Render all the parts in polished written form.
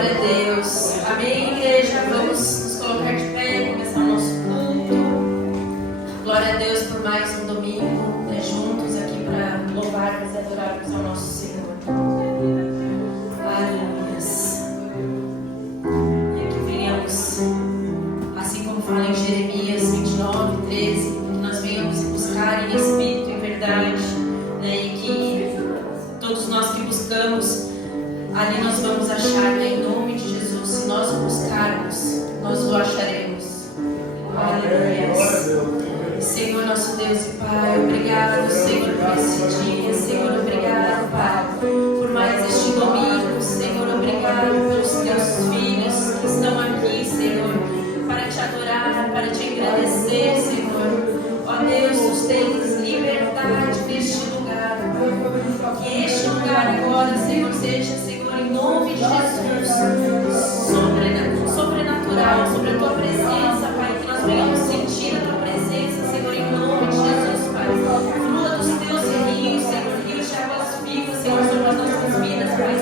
Glória a Deus. Amém, igreja? Vamos nos colocar de pé, começar o nosso culto. Glória a Deus por mais um domingo, juntos aqui para louvarmos e adorarmos ao nosso Senhor. Aleluias. E que venhamos, assim como fala em Jeremias 29, 13, que nós venhamos buscar em espírito e em verdade, né? E que todos nós que buscamos, ali nós vamos achar, né? Em nome de Jesus. Se nós o buscarmos, nós o acharemos. Aleluia. Senhor, nosso Deus e Pai, obrigado, Senhor, por esse dia. Senhor, obrigado, Pai, por mais este domingo. Senhor, obrigado pelos teus filhos que estão aqui, Senhor, para te adorar, para te agradecer, Senhor. Ó Deus, nos tens liberdade neste lugar, Pai. Que este lugar agora, Senhor, seja, Senhor, em nome de Jesus, sobrenatural, sobre a tua presença, Pai, que nós venhamos sentir a tua presença, Senhor, em nome de Jesus, Pai. Flua dos teus rios, Senhor, rios de águas vivas, Senhor, sobre as nossas vidas, Pai,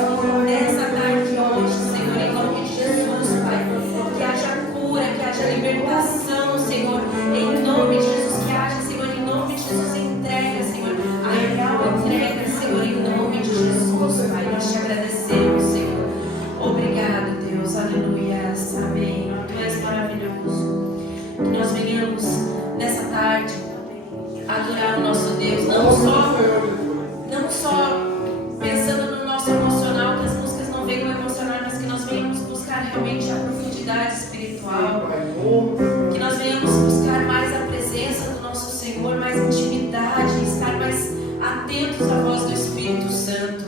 nessa tarde hoje, Senhor, em nome de Jesus, Pai. Que haja cura, que haja libertação, Senhor, em nome de Jesus, que haja, Senhor, em nome de Jesus, entrega, Senhor, a real entrega, Senhor, em nome de Jesus, Pai. Nós te agradecemos, Senhor. Obrigado, Deus. Aleluia. Amém. Tu és maravilhoso. Que nós venhamos nessa tarde adorar o nosso Deus, não só pensando no nosso emocional, que as músicas não venham emocionar, mas que nós venhamos buscar realmente a profundidade espiritual, que nós venhamos buscar mais a presença do nosso Senhor, mais intimidade, estar mais atentos à voz do Espírito Santo.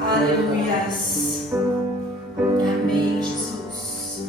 Aleluia. Amém, Jesus.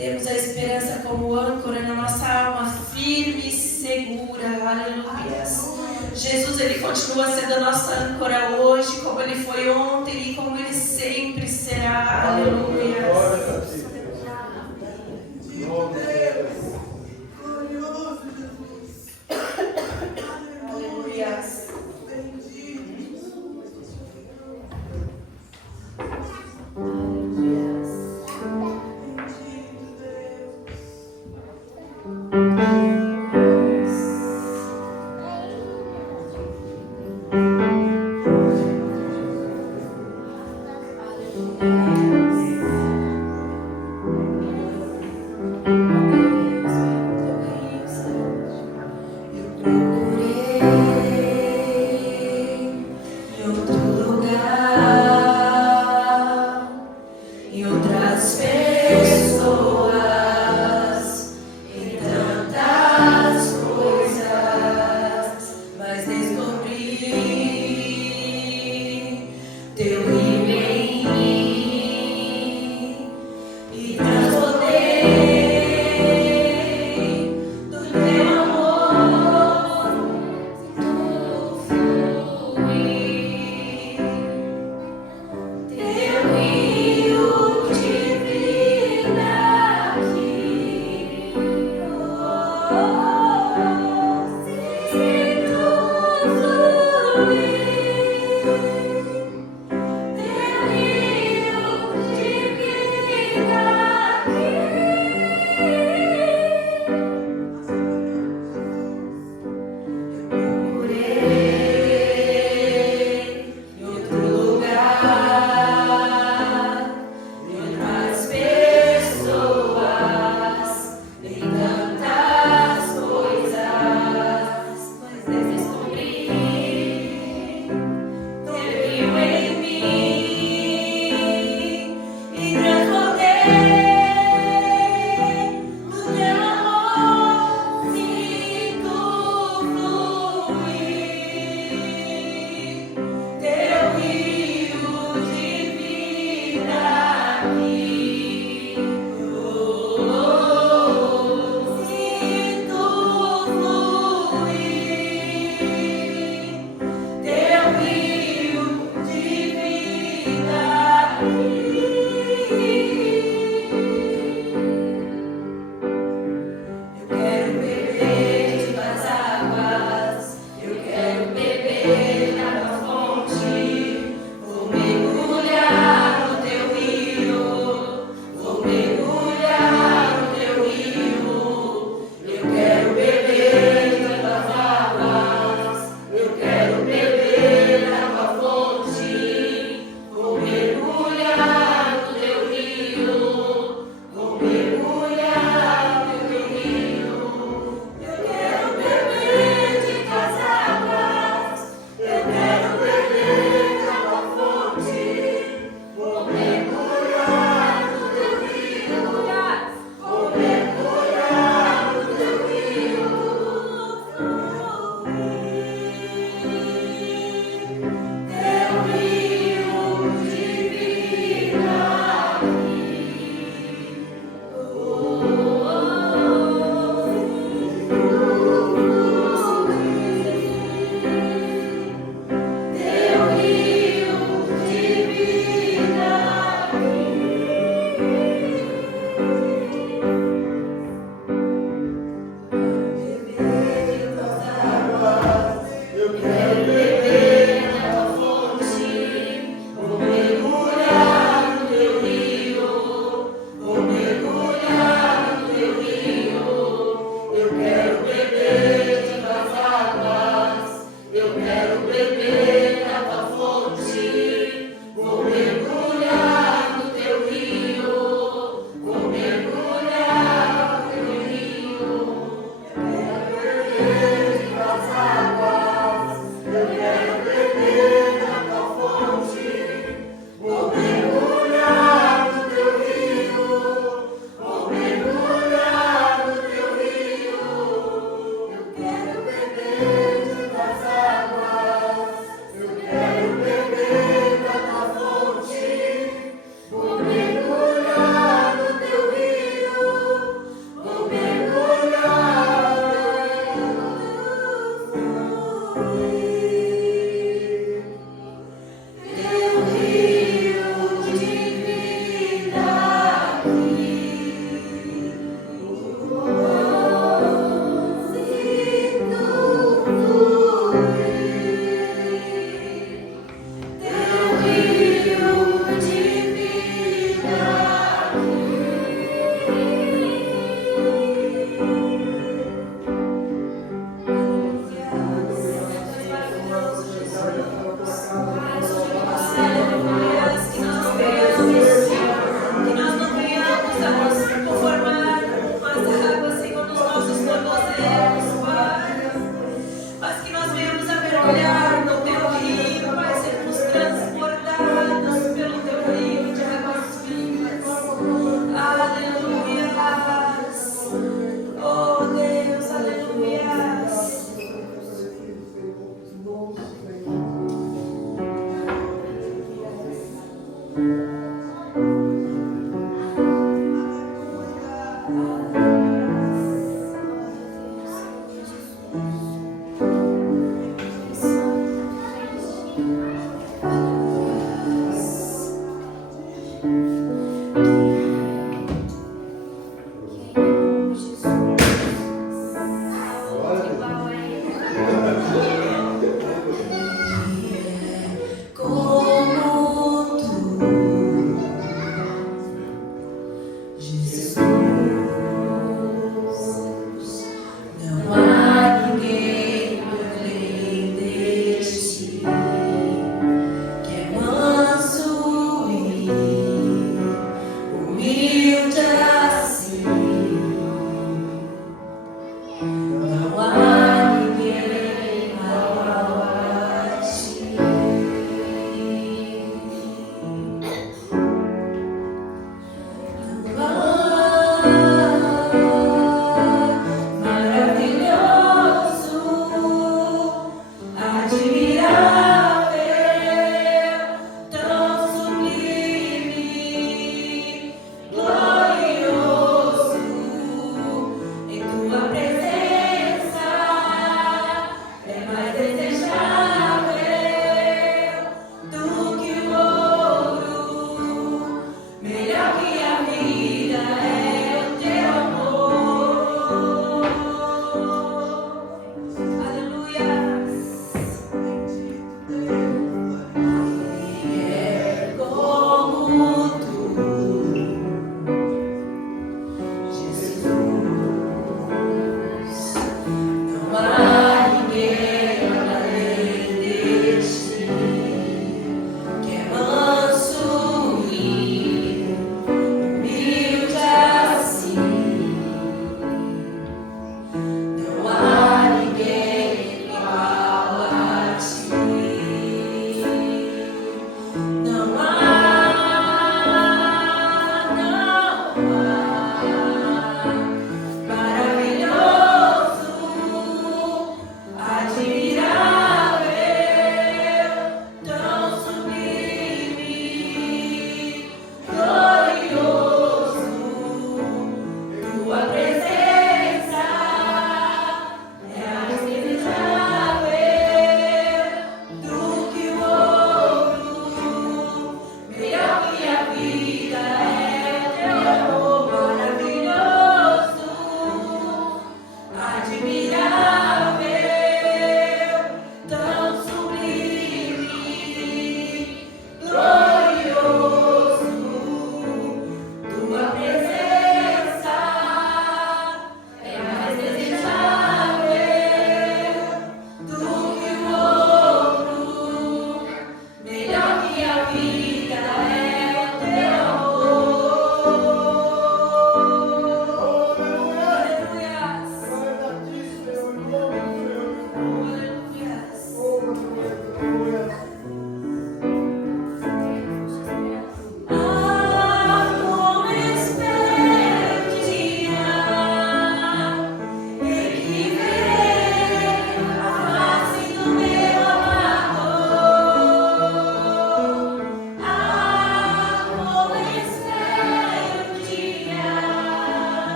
Temos a esperança como âncora na nossa alma, firme e segura. Aleluia. Jesus, Ele continua sendo a nossa âncora hoje, como Ele foi ontem e como Ele sempre será. Aleluia. Aleluia.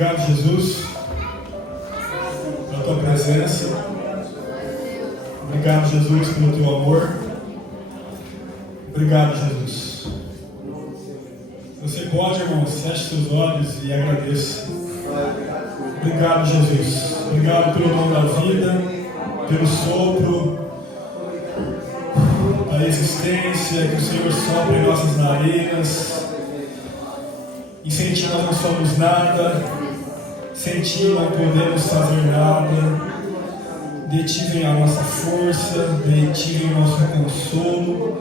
Obrigado, Jesus, pela tua presença. Obrigado, Jesus, pelo teu amor. Obrigado, Jesus. Você pode, irmãos, feche seus olhos e agradeça. Obrigado, Jesus. Obrigado pelo dom da vida, pelo sopro, da existência que o Senhor sopra em nossas narinas. E sem ti nós não somos nada. Sem ti não podemos fazer nada. De ti vem a nossa força, de ti vem o nosso consolo,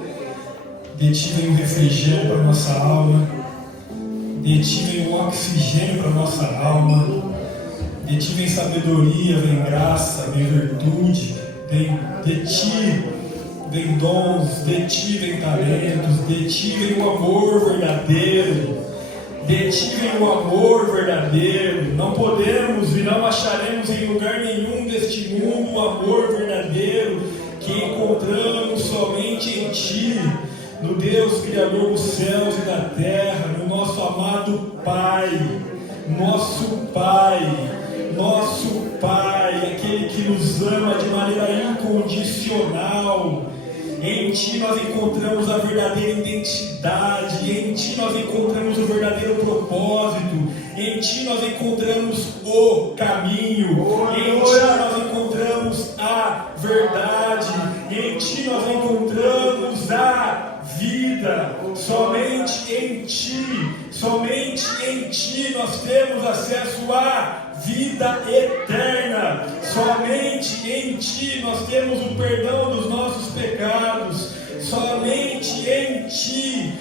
de ti vem o refrigério para a nossa alma, de ti vem o oxigênio para a nossa alma, de ti vem sabedoria, vem graça, vem virtude, de ti vem dons, de ti vem talentos, de ti vem o amor verdadeiro. De ti vem o amor verdadeiro. Não podemos e não acharemos em lugar nenhum deste mundo o amor verdadeiro que encontramos somente em ti, no Deus Criador dos céus e da terra, no nosso amado Pai, nosso Pai, aquele que nos ama de maneira incondicional, Em Ti nós encontramos a verdadeira identidade, em Ti nós encontramos o verdadeiro propósito, em Ti nós encontramos o caminho, em Ti nós encontramos a verdade, em Ti nós encontramos a vida. Somente em Ti nós temos acesso à vida eterna. Somente em Ti nós temos o perdão dos nossos pecados. Somente em Ti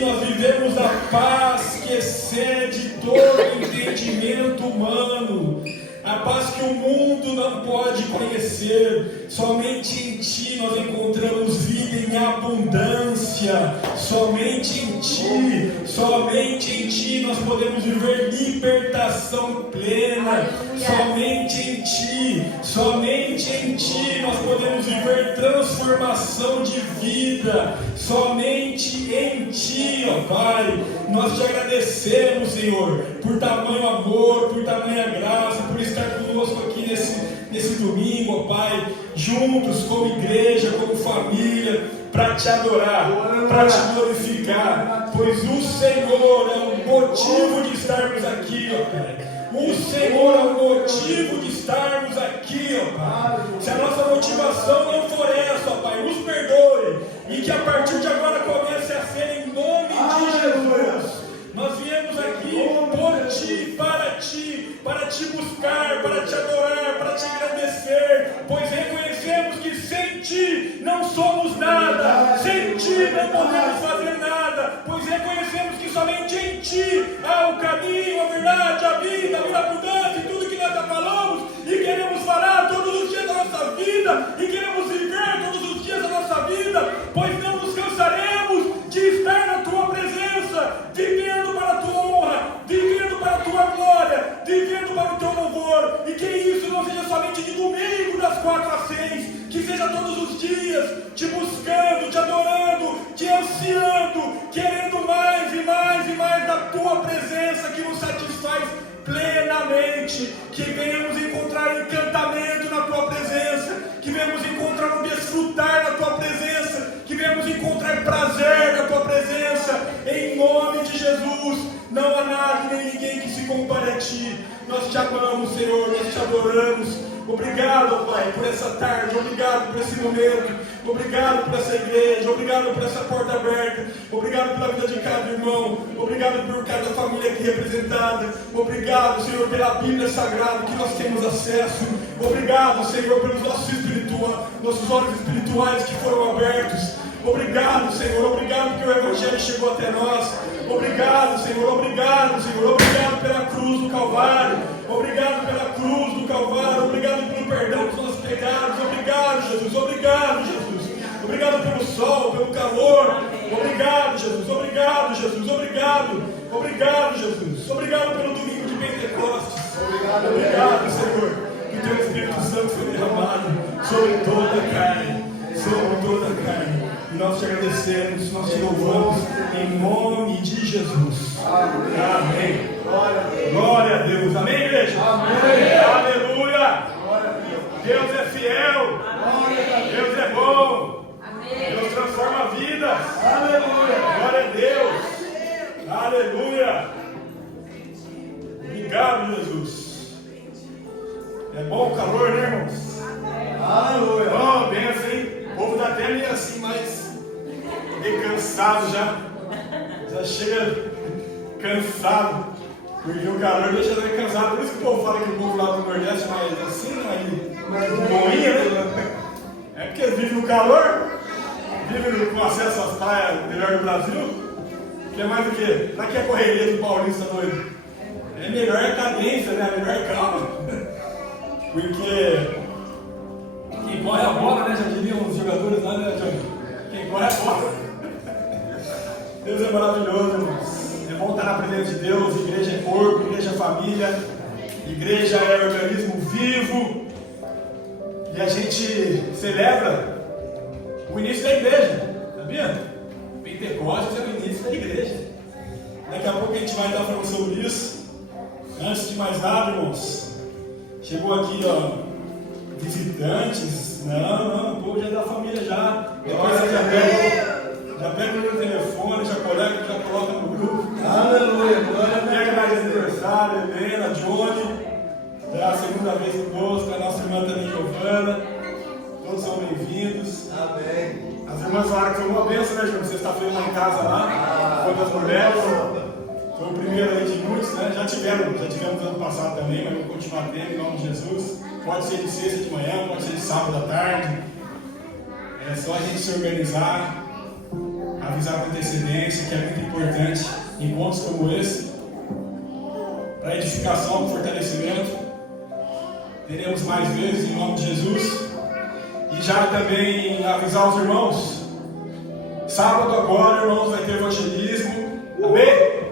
nós vivemos a paz que excede todo entendimento humano. A paz que o mundo não pode conhecer. Somente em Ti nós encontramos vida em abundância. Somente em Ti nós podemos viver libertação plena. Somente em Ti nós podemos viver transformação de vida. Somente em Ti, ó Pai, nós Te agradecemos, Senhor, por tamanho amor, por tamanha graça, por estar conosco aqui nesse domingo, ó Pai, juntos como igreja, como família, para Te adorar, para Te glorificar, pois o Senhor é o motivo de estarmos aqui, ó Pai. O Senhor é o motivo de estarmos aqui, ó Pai. Se a nossa motivação não for essa, ó Pai, nos perdoe, e que a partir de agora comece a ser em nome de Jesus. Nós viemos aqui por Ti, para Te buscar, para Te adorar, para Te agradecer, pois reconhecemos que sem Ti não somos nada, sem Ti não podemos fazer nada, pois reconhecemos que somente em Ti há o caminho, a verdade, a vida abundância e tudo que nós já falamos e queremos falar todos os dias da nossa vida e queremos viver todos os dias da nossa vida, pois não nos cansaremos de estar na Tua presença, vivendo para a Tua honra, vivendo para a Tua glória, vivendo para o Teu louvor, e que isso não seja somente de domingo das 4 às 6, que seja todos os dias, Te buscando, Te adorando, Te ansiando, querendo mais e mais e mais da Tua presença que nos satisfaz plenamente, que venhamos encontrar encantamento na Tua presença, que venhamos encontrar um desfrutar da Tua presença, que venhamos encontrar prazer na Tua presença, em nome de Jesus. Não há nada nem ninguém que se compare a Ti. Nós Te amamos, Senhor, nós Te adoramos. Obrigado, Pai, por essa tarde, obrigado por esse momento, obrigado por essa igreja, obrigado por essa porta aberta, obrigado pela vida de cada irmão, obrigado por cada família aqui representada, obrigado, Senhor, pela Bíblia Sagrada que nós temos acesso, obrigado, Senhor, pelos nossos olhos espirituais que foram abertos, obrigado, Senhor, obrigado que o Evangelho chegou até nós, obrigado, Senhor, obrigado pela cruz do Calvário, obrigado pela cruz do Calvário, obrigado pelo perdão dos nossos pecados, obrigado, Jesus, obrigado pelo sol, pelo calor, obrigado, Jesus, obrigado, Jesus, obrigado pelo domingo de Pentecostes, obrigado, Senhor, que o Teu Espírito Santo foi derramado sobre toda a carne, e nós Te agradecemos, nós Te louvamos, em nome de Jesus. Amém. Glória a Deus. Amém, igreja? Amém. Aleluia. Deus é fiel. Deus é bom. Deus transforma vidas. Aleluia. Glória a Deus. Aleluia. Obrigado, Jesus. É bom o calor, né, irmãos? Aleluia. Oh, benção, hein? O povo está até meio assim, mas meio cansado já. Já chega cansado. Porque o calor deixa ele cansado. Por isso que o povo fala que o povo lá do Nordeste mais assim, mais boinha, né? É porque eles vivem no calor, vivem com acesso às praias melhor do Brasil. Que é mais o quê? Pra que a correria do paulista doido? É melhor a cadência, né? É melhor a calma. Porque quem corre a bola, né? Já diriam os jogadores lá, né, Johnny? Quem corre a bola. Deus é maravilhoso, irmãos. É bom estar na presença de Deus. Igreja é corpo, igreja é família, igreja é organismo vivo. E a gente celebra o início da igreja, sabia? Pentecostes é o início da igreja. Daqui a pouco a gente vai estar falando sobre isso. Antes de mais nada, irmãos, chegou aqui, ó, visitantes. Não, o povo já é da família já. Depois você já pega o meu telefone, já coloca no grupo. Aleluia, pega mais aniversário, Helena, Johnny. É a segunda vez conosco, a nossa irmã também, Giovana. Todos são bem-vindos. Amém. As irmãs falaram que foi uma bênção, né, João? Sexta-feira lá em casa, lá. Foi das mulheres. Foi o primeiro aí de muitos, né? Já tivemos ano passado também, mas vamos continuar tendo, em nome de Jesus. Pode ser de sexta de manhã, pode ser de sábado à tarde. É só a gente se organizar, avisar com antecedência, que é muito importante. Encontros como esse, para edificação, fortalecimento. Teremos mais vezes, em nome de Jesus. E já também avisar os irmãos. Sábado agora, irmãos, vai ter evangelismo. Amém?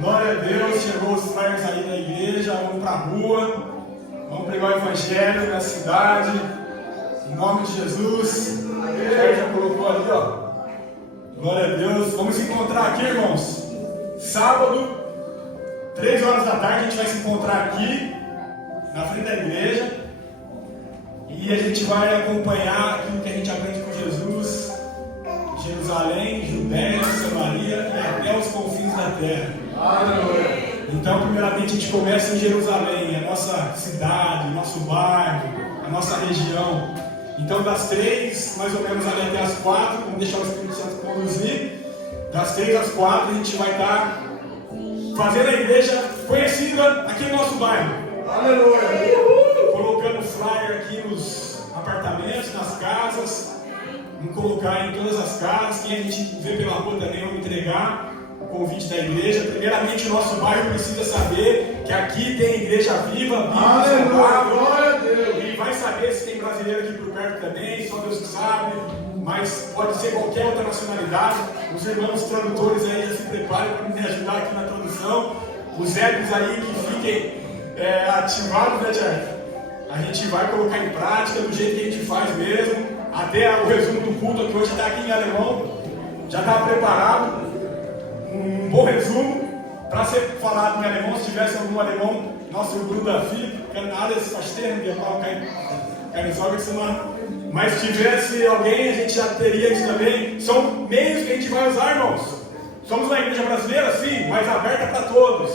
Glória a Deus, chegou os flyers aí da igreja, vamos para a rua, vamos pregar o evangelho na cidade, em nome de Jesus. O já colocou ali, ó. Glória a Deus, vamos se encontrar aqui, irmãos. Sábado, 3 horas da tarde, a gente vai se encontrar aqui, na frente da igreja, e a gente vai acompanhar aquilo que a gente aprende com Jesus, Jerusalém, Judéia, Samaria e até os confins da terra. Então, primeiramente, a gente começa em Jerusalém, a nossa cidade, o nosso bairro, a nossa região. Então, das 3, mais ou menos ali até as 4, vamos deixar o Espírito Santo conduzir. Das 3 às 4, a gente vai estar fazendo a igreja conhecida aqui no nosso bairro. Aleluia! Colocando flyer aqui nos apartamentos, nas casas. Vamos colocar em todas as casas. Quem a gente vê pela rua também, vamos entregar o convite da igreja. Primeiramente, o nosso bairro precisa saber que aqui tem igreja viva, saudável. E vai saber se tem brasileiro aqui por perto também, só Deus que sabe. Mas pode ser qualquer outra nacionalidade. Os irmãos tradutores aí já se preparem para me ajudar aqui na tradução. Os apps aí que fiquem ativados, né, Tiago? A gente vai colocar em prática do jeito que a gente faz mesmo. Até o resumo do culto que hoje está aqui em alemão. Já está preparado. Um bom resumo para ser falado em alemão. Se tivesse algum alemão, nosso Bruder Philipp, kann alles verstehen, wir brauchen keine Sorge zu machen. Mas se tivesse alguém, a gente já teria isso também. São meios que a gente vai usar, irmãos. Somos uma igreja brasileira, sim, mas aberta para todos.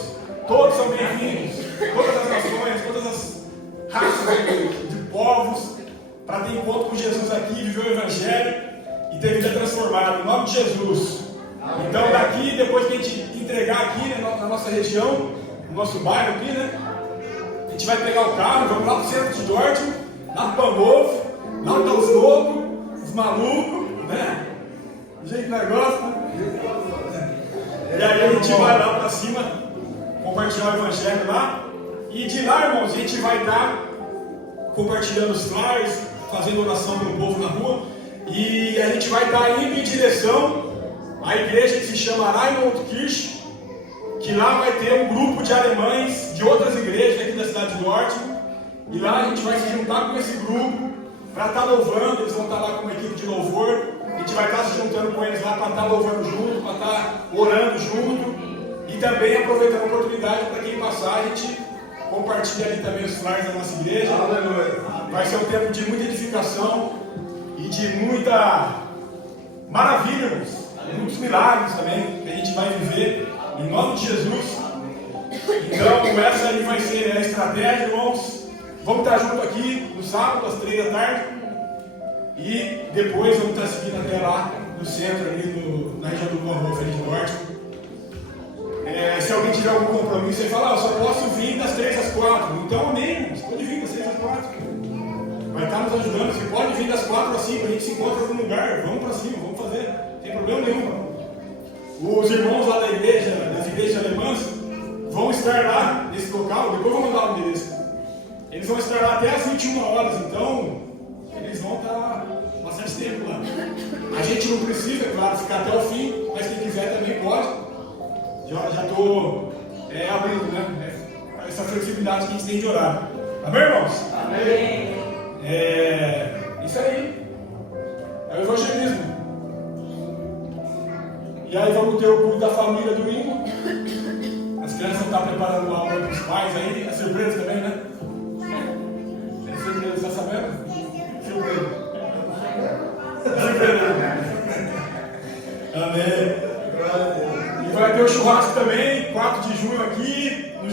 Todos são bem-vindos. Todas as nações, todas as raças de povos, para ter encontro com Jesus aqui, viver o Evangelho e ter vida transformada. Em nome de Jesus. Então daqui, depois que a gente entregar aqui, né, na nossa região, no nosso bairro aqui, né? A gente vai pegar o carro, vamos lá para o centro de Dortmund, lá para o Pão Novo, lá onde estão os loucos, os malucos, né? Do jeito que nós gostamos. E aí a gente vai lá para cima, compartilhar o Evangelho lá. E de lá, irmãos, a gente vai estar compartilhando os flyers, fazendo oração para o povo na rua. E a gente vai estar indo em direção à igreja que se chama Reinhold-Kirche, que lá vai ter um grupo de alemães de outras igrejas aqui da cidade de Dortmund. E lá a gente vai se juntar com esse grupo para estar louvando. Eles vão estar lá com uma equipe de louvor. A gente vai estar se juntando com eles lá para estar louvando junto, para estar orando junto. E também aproveitando a oportunidade para quem passar, a gente compartilha ali também os flyers da nossa igreja. Vai ser um tempo de muita edificação e de muita maravilha, irmãos. Muitos milagres também que a gente vai viver em nome de Jesus. Então essa aí vai ser a estratégia, irmãos. Vamos estar junto aqui no sábado às 3 da tarde e depois vamos estar seguindo até lá no centro, ali na região do Bahnhof de Dortmund. Se alguém tiver algum compromisso, você fala, eu só posso vir das 3 às 4. Então amém, irmãos, pode vir das 3 às 4. Vai estar nos ajudando. Se pode vir das 4 às 5, a gente se encontra em algum lugar. Vamos para cima, vamos fazer. Não tem problema nenhum. Os irmãos lá da igreja, das igrejas alemãs, vão estar lá nesse local. Depois eu vou mandar o endereço. Eles vão estar lá até às 21 horas. Então, eles vão estar bastante tempo lá. A gente não precisa, claro, ficar até o fim, mas quem quiser também pode. Já estou abrindo, né? Essa flexibilidade que a gente tem de orar. Amém, irmãos? Amém. Isso aí. É o evangelismo. E aí vamos ter o culto da família domingo. As crianças vão estar preparando algo para os pais aí. É surpresa também, né? É surpresa essa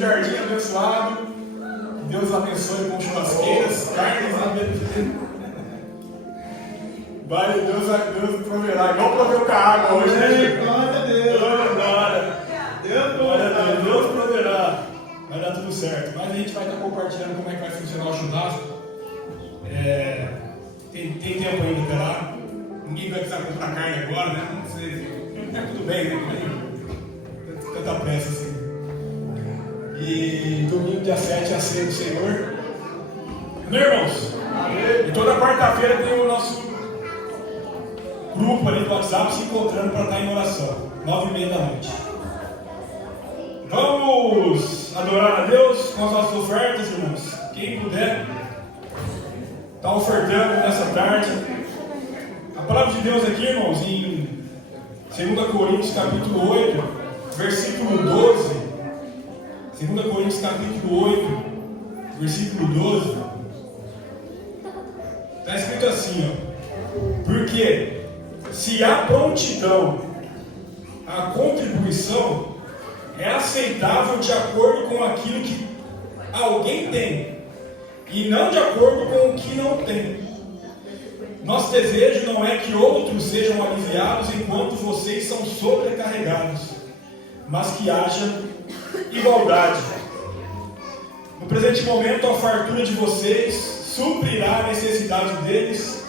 jardim abençoado. Que Deus abençoe com churrasqueiras, carnes abençoadas. Vai, Deus proverá. Igual proveu com a água hoje, né? Glória a Deus. Glória a Deus. Deus proverá. Vai dar tudo certo. Mas a gente vai estar compartilhando como é que vai funcionar o churrasco. Tem tempo ainda até lá. Ninguém vai precisar comprar carne agora, né? Não sei. Tá tudo bem, né? Tanta pressa assim. E domingo, dia 7, a ceia do Senhor. Amém, irmãos? Amém. E toda quarta-feira tem o nosso grupo ali do WhatsApp se encontrando para estar em oração. 9h30 da noite. Vamos adorar a Deus com as nossas ofertas, irmãos. Quem puder, está ofertando nessa tarde. A palavra de Deus aqui, irmãos, em 2 Coríntios capítulo 8, versículo 12. 2 Coríntios capítulo 8, versículo 12. Está escrito assim, ó. Porque se há prontidão, a contribuição é aceitável de acordo com aquilo que alguém tem, e não de acordo com o que não tem. Nosso desejo não é que outros sejam aliviados enquanto vocês são sobrecarregados, mas que haja igualdade. No presente momento, a fartura de vocês suprirá a necessidade deles,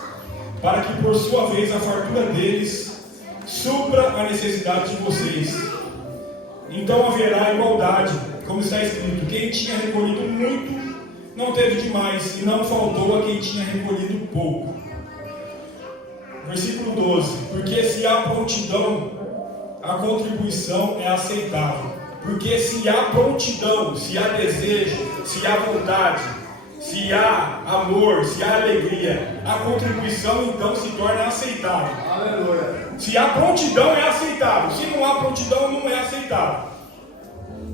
para que por sua vez a fartura deles supra a necessidade de vocês. Então haverá igualdade, como está escrito: quem tinha recolhido muito não teve demais, e não faltou a quem tinha recolhido pouco. Versículo 12: porque se há prontidão, a contribuição é aceitável. Porque se há prontidão, se há desejo, se há vontade, se há amor, se há alegria, a contribuição então se torna aceitável. Aleluia. Se há prontidão, é aceitável. Se não há prontidão, não é aceitável.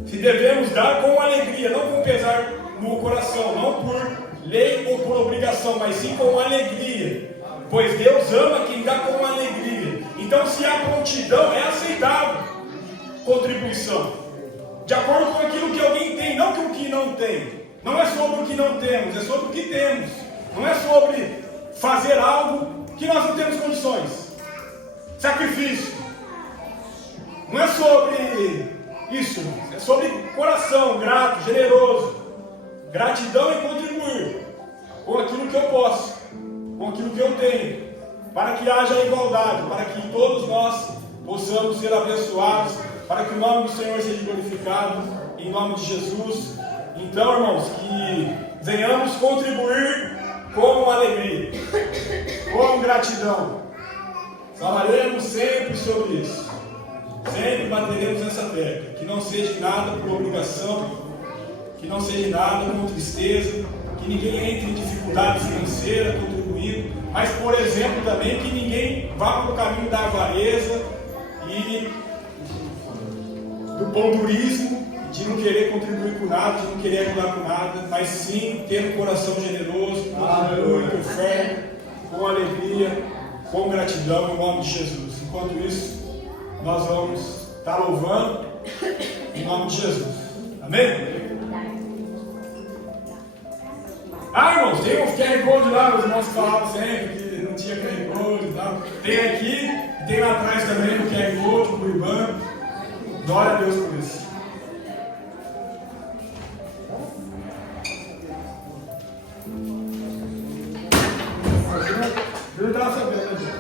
Se devemos dar com alegria, não com pesar no coração, não por lei ou por obrigação, mas sim com alegria. Pois Deus ama quem dá com alegria. Então, se há prontidão, é aceitável contribuição, de acordo com aquilo que alguém tem, não com o que não tem. Não é sobre o que não temos, é sobre o que temos. Não é sobre fazer algo que nós não temos condições. Sacrifício. Não é sobre isso, é sobre coração grato, generoso. Gratidão e contribuir com aquilo que eu posso, com aquilo que eu tenho, para que haja igualdade, para que todos nós possamos ser abençoados, para que o nome do Senhor seja glorificado, em nome de Jesus. Então, irmãos, que venhamos contribuir com alegria, com gratidão. Falaremos sempre sobre isso. Sempre bateremos nessa tecla. Que não seja nada por obrigação, que não seja nada com tristeza, que ninguém entre em dificuldade financeira contribuindo, mas, por exemplo, também que ninguém vá para o caminho da avareza e do pondurismo, de não querer contribuir com nada, de não querer ajudar com nada, mas sim ter um coração generoso, contribuir com fé, com alegria, com gratidão, em nome de Jesus. Enquanto isso, nós vamos estar louvando em nome de Jesus. Amém? Irmãos, tem um QR Code lá, os irmãos falavam sempre que não tinha QR Code e tal. Tem aqui, tem lá atrás também o QR Code, o IBAN. Glória a Deus por isso. Eu não estava sabendo, né?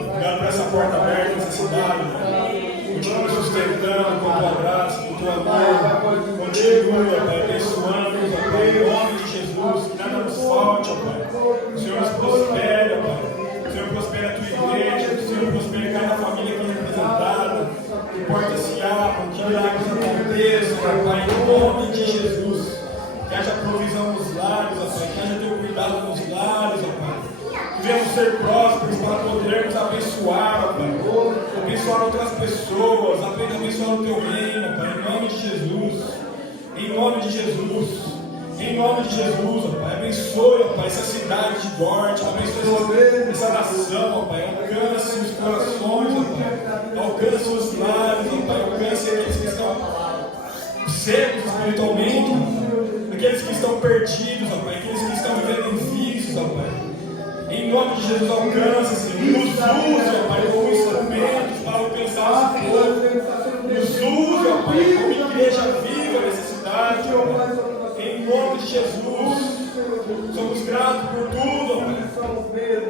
Obrigado por essa porta aberta nessa cidade, Pai. Continua sustentando com a tua graça, com o teu amor. Continua, Pai, abençoando-nos, ó Pai, em nome de Jesus. Que nada nos falte, ó Pai. Que o Senhor nos prospere, ó Pai. Que o Senhor prospere a tua igreja. Que o Senhor prospere cada família aqui representada. Que portas se abram, que milagres aconteçam, ó Pai, em nome de Jesus. Que haja provisão nos lares, ó Pai. Que haja teu cuidado nos lares, ó Pai. Que venhamos ser prósperos para podermos abençoar, ó Pai. Abençoar outras pessoas, abençoar o teu reino, ó Pai. Em nome de Jesus. Em nome de Jesus. Em nome de Jesus, ó Pai. Abençoe, ó Pai, essa cidade de Dorte. Abençoe essa nação, ó Pai. Alcance os corações, ó Pai. Alcance os lares, ó Pai. Alcance aqueles que estão secos espiritualmente, aqueles que estão perdidos, ó Pai, aqueles que estão vivendo em vícios, ó Pai. Em nome de Jesus, alcance, Senhor. Nos use, ó Pai, como instrumentos para alcançar esse povo. Nos use, ó Pai, como igreja viva nessa cidade, ó Pai. Em nome de Jesus. Somos gratos por tudo, ó Pai.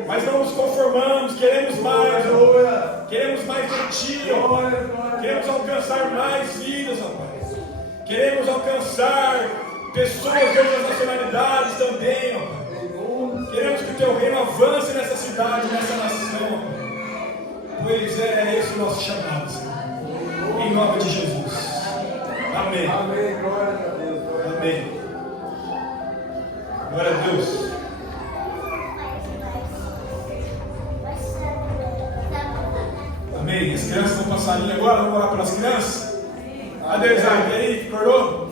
Mas não nos conformamos, queremos mais, ó. Queremos mais de Ti, ó Pai. Queremos alcançar mais vidas, ó Pai. Queremos alcançar pessoas de outras nacionalidades também, ó Pai. Queremos que o Teu reino avance nessa cidade, nessa nação, ó Pai. Pois é esse o nosso chamado, Senhor. Em nome de Jesus. Amém. Amém. Glória a Deus. Amém. Glória a Deus. Amém. As crianças vão passar a linha agora. Vamos orar pelas crianças? Cadê Isaac? E aí? Acordou?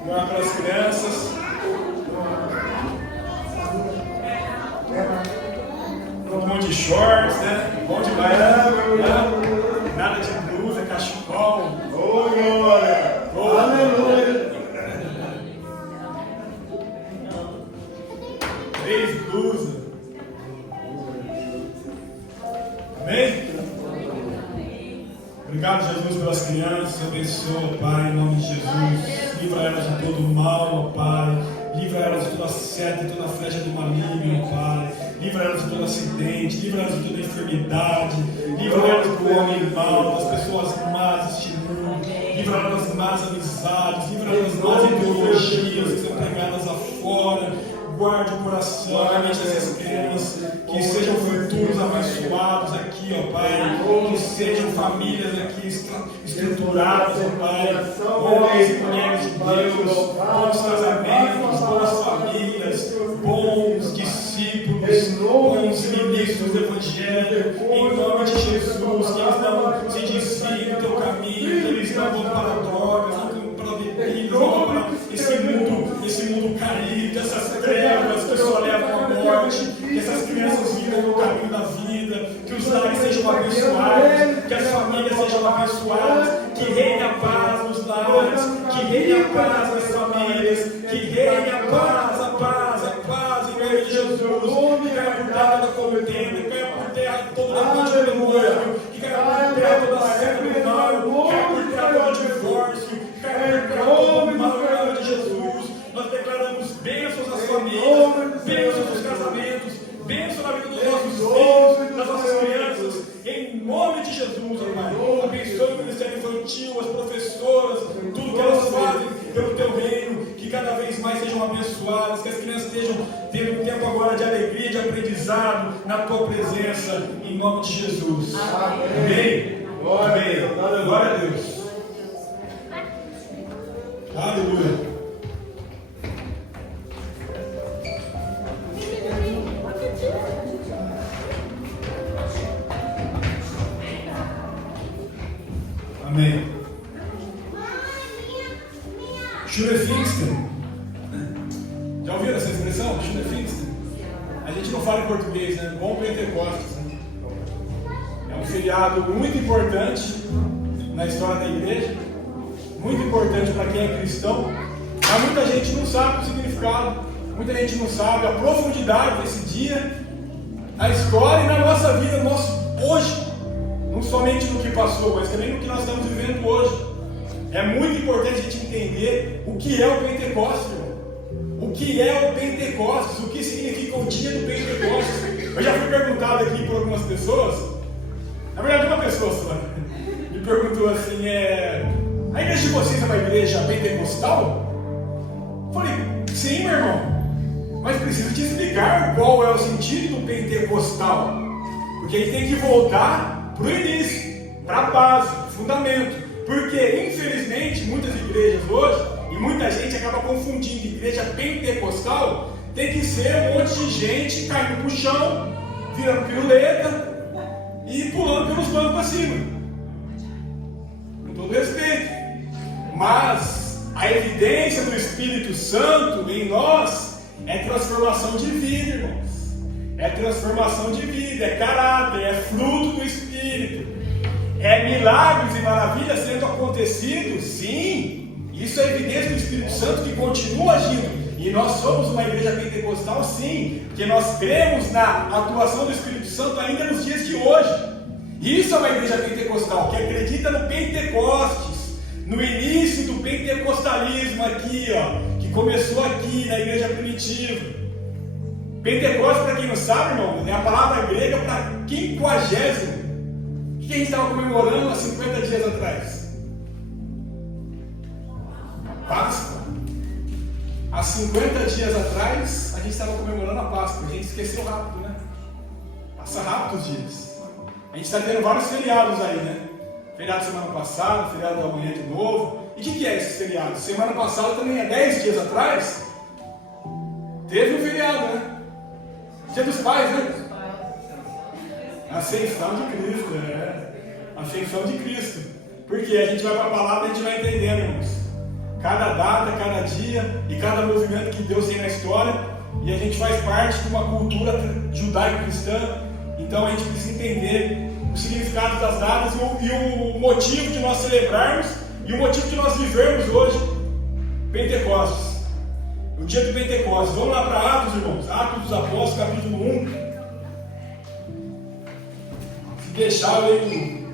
Vamos orar pelas crianças. Um monte de shorts, né? Um monte de baiana. Nada de blusa, cachecol. Oh, glória! Oh, aleluia! 3 blusas. Amém? Obrigado, Jesus, pelas crianças. Abençoa, Pai, em nome de Jesus. Livra elas de todo mal, Pai. Livra elas de toda seta, de toda flecha do maligno, Pai. Livra elas de todo acidente. Livra elas de toda enfermidade. Livra elas do homem mau, das pessoas más deste mundo. Livra elas das más amizades. Livra elas das más ideologias que são pregadas afora. Guarde o coração, a mente dessas crianças, que sejam futuros abençoados aqui, ó Pai, que sejam famílias aqui estruturadas, ó Pai, homens e mulheres de Deus, bons casamentos, boas famílias, bons discípulos, bons ministros do Evangelho, em nome de Jesus, que eles não se desviem do teu caminho, que eles não vão para drogas, não vão para bebidas, não vão para esse mundo caído, essas trevas que só levam à morte, que essas crianças vivam no caminho da vida, que os lares sejam abençoados, que as famílias sejam abençoadas, que reine a paz nos lares, que reine a paz nas famílias, que reine a paz, em nome de Jesus, que caia por terra toda contenda, que caia por terra toda noite do demônio, que caia por terra toda a seca do mal, que caia por terra todo divórcio, que caia por terra todo o mal, em nome de Jesus. Nós declaramos bênçãos nas famílias, bênçãos nos casamentos, bênçãos na vida dos nossos filhos, das nossas crianças, em nome de Jesus, ó Pai. Abençoe o ministério infantil, as professoras, tudo que elas fazem pelo Teu reino, que cada vez mais sejam abençoadas, que as crianças estejam tendo um tempo agora de alegria, de aprendizado na Tua presença, em nome de Jesus. Amém. Amém. Glória a Deus. Aleluia. Amém. Schulefingsten. Já ouviram essa expressão? Schulefingsten? A gente não fala em português, né? Bom Pentecostes. Né? É um feriado muito importante na história da igreja, muito importante para quem é cristão, mas muita gente não sabe o significado, muita gente não sabe a profundidade desse dia, a história e na nossa vida, no nosso hoje. Não somente no que passou, mas também no que nós estamos vivendo hoje. É muito importante a gente entender o que é o Pentecostes, o que é o Pentecostes, o que significa o dia do Pentecostes. Eu já fui perguntado aqui por algumas pessoas, na verdade uma pessoa só, me perguntou assim, a igreja de vocês é uma igreja pentecostal? Eu falei, sim, meu irmão, mas preciso te explicar qual é o sentido do pentecostal, porque a gente tem que voltar para o início, para a base, fundamento, porque infelizmente muitas igrejas hoje, e muita gente acaba confundindo igreja pentecostal, tem que ser um monte de gente caindo pro chão, virando piruleta e pulando pelos bancos para cima. Com todo respeito. Mas a evidência do Espírito Santo em nós é transformação de vida, irmãos. É transformação de vida, é caráter, é fruto do Espírito. É milagres e maravilhas sendo acontecidos, sim. Isso é evidência do Espírito Santo que continua agindo. E nós somos uma igreja pentecostal, sim, porque nós cremos na atuação do Espírito Santo ainda nos dias de hoje. Isso é uma igreja pentecostal, que acredita no Pentecostes, no início do pentecostalismo aqui, que começou aqui na igreja primitiva. Pentecostes, para quem não sabe, irmão, é a palavra grega para 50º. O que a gente estava comemorando há 50 dias atrás? Páscoa. Há 50 dias atrás, a gente estava comemorando a Páscoa. A gente esqueceu rápido, né? Passa rápido os dias. A gente está tendo vários feriados aí, né? Feriado semana passada, feriado da manhã de novo. E o que é esse feriado? Semana passada também, há 10 dias atrás, teve um feriado, né? Dia dos Pais, né? Ascensão de Cristo, Ascensão de Cristo. Porque a gente vai para a palavra e a gente vai entendendo, irmãos. Cada data, cada dia e cada movimento que Deus tem na história, e a gente faz parte de uma cultura judaico-cristã, então a gente precisa entender o significado das datas e o motivo de nós celebrarmos e o motivo de nós vivermos hoje Pentecostes, o dia do Pentecostes. Vamos lá para Atos, irmãos, Atos dos Apóstolos, capítulo 1. Se deixar, eu leio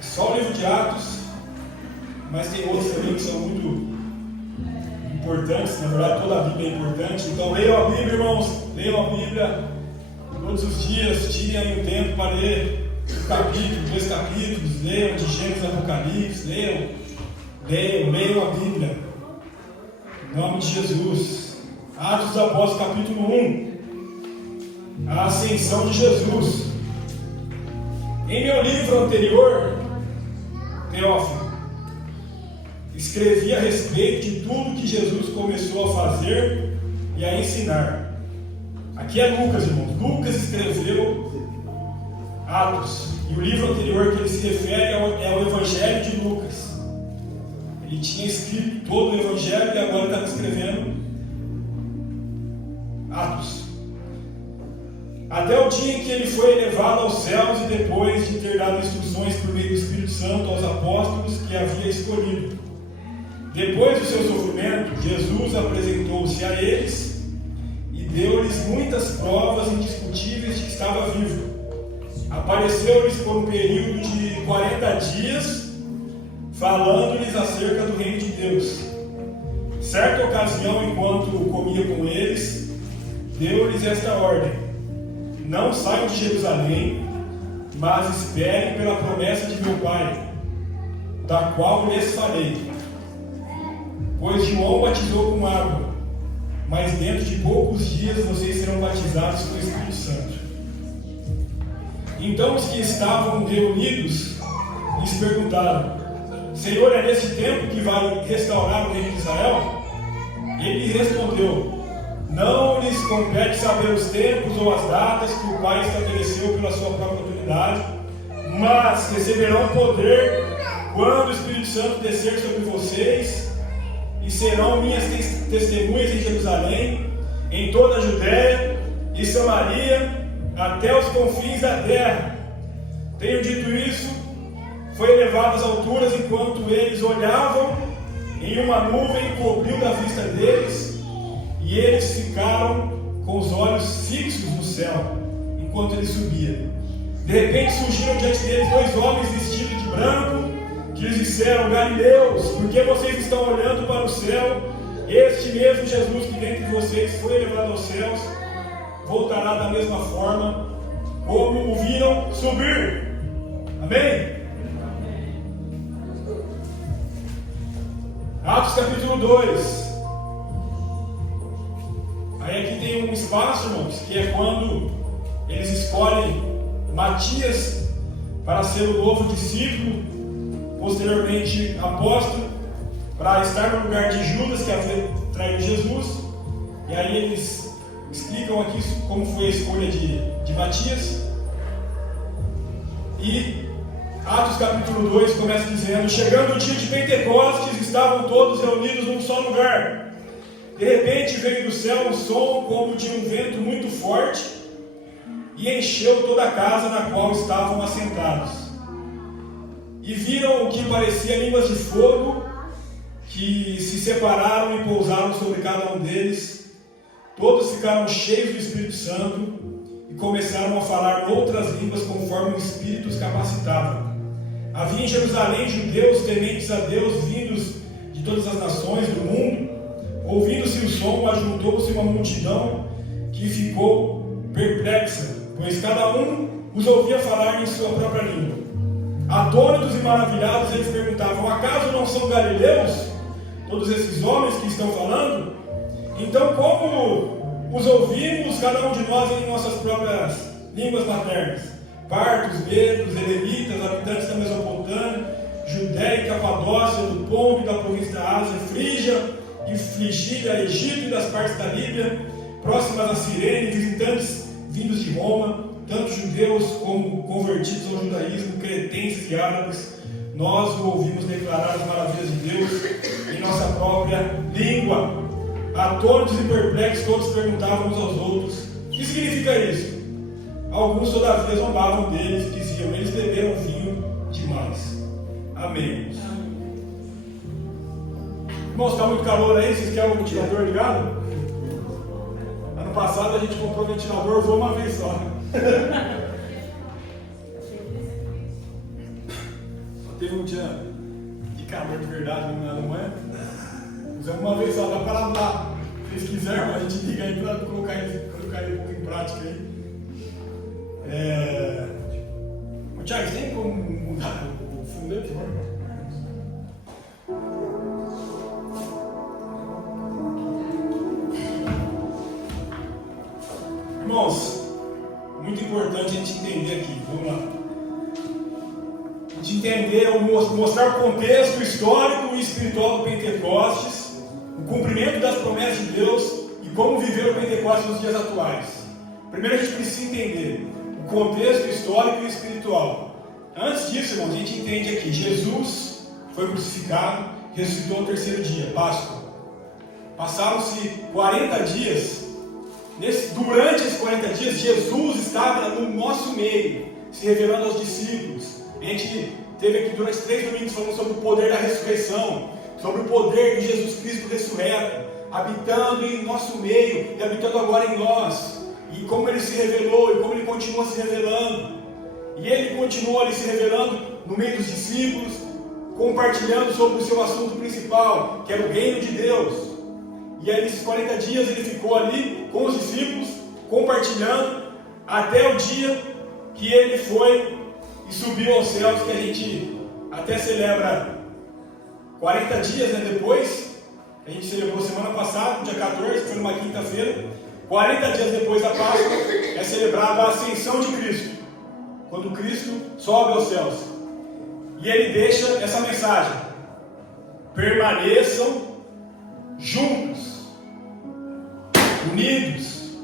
só o livro de Atos, mas tem outros também que são muito importantes, na verdade toda a Bíblia é importante. Então leiam a Bíblia, irmãos, leiam a Bíblia todos os dias, tirem um tempo para ler um capítulo, 2 capítulos, leiam de Gênesis a Apocalipse, leiam a Bíblia, em nome de Jesus. Atos dos Apóstolos, capítulo 1, a ascensão de Jesus. Em meu livro anterior, Teófilo, escrevi a respeito de tudo que Jesus começou a fazer e a ensinar. Aqui é Lucas, irmãos. Lucas escreveu Atos. E o livro anterior que ele se refere é o Evangelho de Lucas. Ele tinha escrito todo o Evangelho e agora está escrevendo Atos. Até o dia em que ele foi elevado aos céus e depois de ter dado instruções por meio do Espírito Santo aos apóstolos que havia escolhido. Depois do seu sofrimento, Jesus apresentou-se a eles e deu-lhes muitas provas indiscutíveis de que estava vivo. Apareceu-lhes por um período de 40 dias, falando-lhes acerca do reino de Deus. Certa ocasião, enquanto comia com eles, deu-lhes esta ordem: não saiam de Jerusalém, mas esperem pela promessa de meu Pai, da qual lhes falei. Pois João batizou com água, mas dentro de poucos dias vocês serão batizados com o Espírito Santo. Então os que estavam reunidos lhes perguntaram: Senhor, é neste tempo que vai restaurar o reino de Israel? Ele respondeu: não lhes compete saber os tempos ou as datas que o Pai estabeleceu pela sua própria autoridade, mas receberão poder quando o Espírito Santo descer sobre vocês, e serão minhas testemunhas em Jerusalém, em toda a Judéia e Samaria, até os confins da terra. Tenho dito isso, foi elevado às alturas enquanto eles olhavam, em uma nuvem cobriu da vista deles, e eles ficaram com os olhos fixos no céu, enquanto ele subia. De repente surgiram diante deles 2 homens vestidos de branco, que lhes disseram: Galileus, por que vocês estão olhando para o céu? Este mesmo Jesus que dentre vocês foi elevado aos céus, voltará da mesma forma como o viram subir. Amém? Atos capítulo 2. Aí aqui tem um espaço, irmãos, que é quando eles escolhem Matias para ser o novo discípulo, posteriormente apóstolo, para estar no lugar de Judas, que havia traído Jesus. E aí eles explicam aqui como foi a escolha de Matias. E Atos capítulo 2 começa dizendo: chegando o dia de Pentecostes, estavam todos reunidos num só lugar. De repente veio do céu um som como de um vento muito forte e encheu toda a casa na qual estavam assentados. E viram o que parecia línguas de fogo, que se separaram e pousaram sobre cada um deles. Todos ficaram cheios do Espírito Santo e começaram a falar outras línguas conforme o Espírito os capacitava. Havia em Jerusalém judeus tementes a Deus, vindos de todas as nações do mundo. Ouvindo-se o som, ajuntou-se uma multidão que ficou perplexa, pois cada um os ouvia falar em sua própria língua. Atônitos e maravilhados, eles perguntavam: acaso não são galileus todos esses homens que estão falando? Então, como os ouvimos, cada um de nós, em nossas próprias línguas maternas? Partos, medos, elemitas, habitantes da Mesopotâmia, Judéia e Capadócia, do Ponto e da província da Ásia, Frígia e Frigília, Egito e das partes da Líbia, próximas a Cirene, visitantes vindos de Roma, tanto judeus como convertidos ao judaísmo, cretenses e árabes. Nós o ouvimos declarar as maravilhas de Deus em nossa própria língua. Atônitos e perplexos, todos perguntavam uns aos outros: o que significa isso? Alguns, todavia, zombavam deles e diziam: eles beberam vinho demais. Amém. Irmãos, está muito calor aí? Vocês querem o ventilador ligado? Ano passado a gente comprou o ventilador, usou uma vez só. Teve um dia de calor de verdade na Alemanha. Usamos uma vez só, dá para lavar. Se vocês quiserem, a gente liga aí para colocar ele um pouco em prática aí. Tiago, tem como mudar o fundo aí, por favor? Irmãos, muito importante a gente entender aqui, vamos lá. A gente entender, mostrar o contexto histórico e espiritual do Pentecostes, o cumprimento das promessas de Deus e como viver o Pentecostes nos dias atuais. Primeiro a gente precisa entender o contexto histórico e espiritual. Antes disso, irmãos, a gente entende aqui: Jesus foi crucificado, ressuscitou no terceiro dia, Páscoa. Passaram-se 40 dias. Durante esses 40 dias, Jesus estava no nosso meio, se revelando aos discípulos. A gente teve aqui durante 3 domingos falando sobre o poder da ressurreição, sobre o poder de Jesus Cristo ressurreto, habitando em nosso meio e habitando agora em nós. E como ele se revelou e como ele continua se revelando. E ele continua ali se revelando no meio dos discípulos, compartilhando sobre o seu assunto principal, que era o reino de Deus. E aí nesses 40 dias ele ficou ali com os discípulos, compartilhando, até o dia que ele foi e subiu aos céus, que a gente até celebra 40 dias depois. A gente celebrou semana passada, dia 14, que foi numa quinta-feira. 40 dias depois da Páscoa é celebrada a ascensão de Cristo, quando Cristo sobe aos céus. E ele deixa essa mensagem: permaneçam juntos, unidos,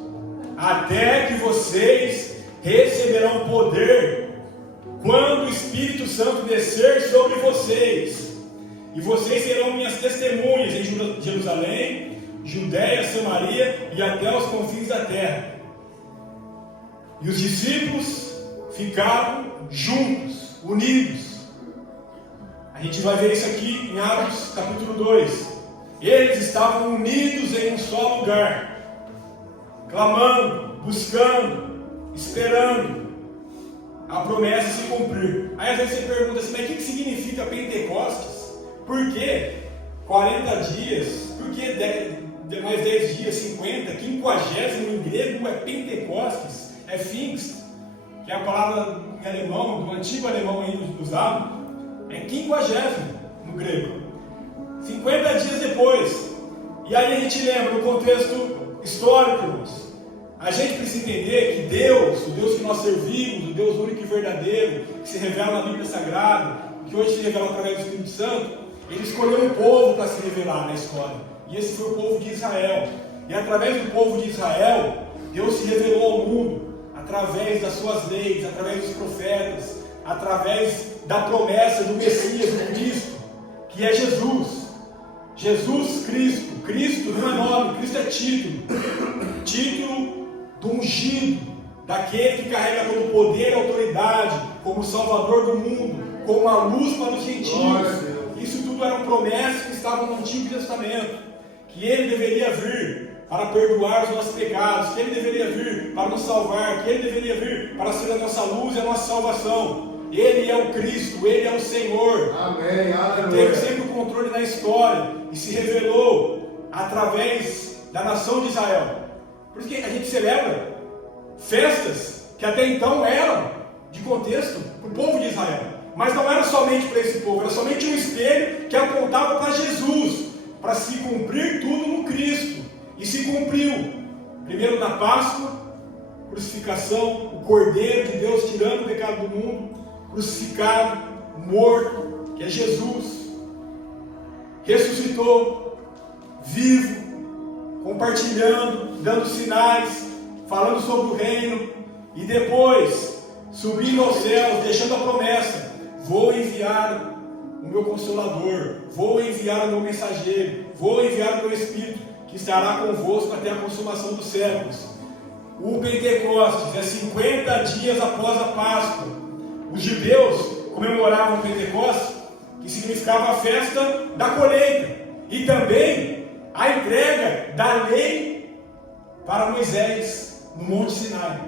até que vocês receberão poder quando o Espírito Santo descer sobre vocês. E vocês serão minhas testemunhas em Jerusalém, Judéia, Samaria e até os confins da terra. E os discípulos ficaram juntos, unidos. A gente vai ver isso aqui em Atos capítulo 2. Eles estavam unidos em um só lugar, clamando, buscando, esperando a promessa se cumprir. Aí às vezes você pergunta assim: mas o que significa Pentecostes? Por quê? 40 dias porque mais 10 dias, 50, 50 em grego é Pentecostes, é Pfingst, que é a palavra em alemão, do antigo alemão ainda usado, é 50 no grego. 50 dias depois. E aí a gente lembra o contexto histórico, irmãos. A gente precisa entender que Deus, o Deus que nós servimos, o Deus único e verdadeiro, que se revela na Bíblia Sagrada, que hoje se revela através do Espírito Santo, Ele escolheu um povo para se revelar na história. E esse foi o povo de Israel. E através do povo de Israel, Deus se revelou ao mundo, através das suas leis, através dos profetas, através da promessa do Messias, do Cristo, que é Jesus. Jesus Cristo. Cristo não é nome, Cristo é título. Título do ungido, daquele que carrega todo o poder e autoridade, como Salvador do mundo, como a luz para os gentios. Isso tudo eram promessas que estavam no Antigo Testamento, que Ele deveria vir para perdoar os nossos pecados, que Ele deveria vir para nos salvar, que Ele deveria vir para ser a nossa luz e a nossa salvação. Ele é o Cristo, Ele é o Senhor. Amém, aleluia. Teve sempre o controle na história e se revelou através da nação de Israel. Por isso que a gente celebra festas que até então eram de contexto para o povo de Israel. Mas não era somente para esse povo, era somente um espelho que apontava para Jesus, para se cumprir tudo no Cristo. E se cumpriu. Primeiro na Páscoa, crucificação, o Cordeiro de Deus tirando o pecado do mundo, crucificado, morto, que é Jesus. Ressuscitou, vivo, compartilhando, dando sinais, falando sobre o reino, e depois subindo aos céus, deixando a promessa: vou enviar o meu Consolador, vou enviar o meu mensageiro, vou enviar o meu Espírito, que estará convosco até a consumação dos séculos. O Pentecostes é 50 dias após a Páscoa. Os judeus comemoravam o Pentecostes, que significava a festa da colheita, e também a entrega da lei para Moisés no Monte Sinai.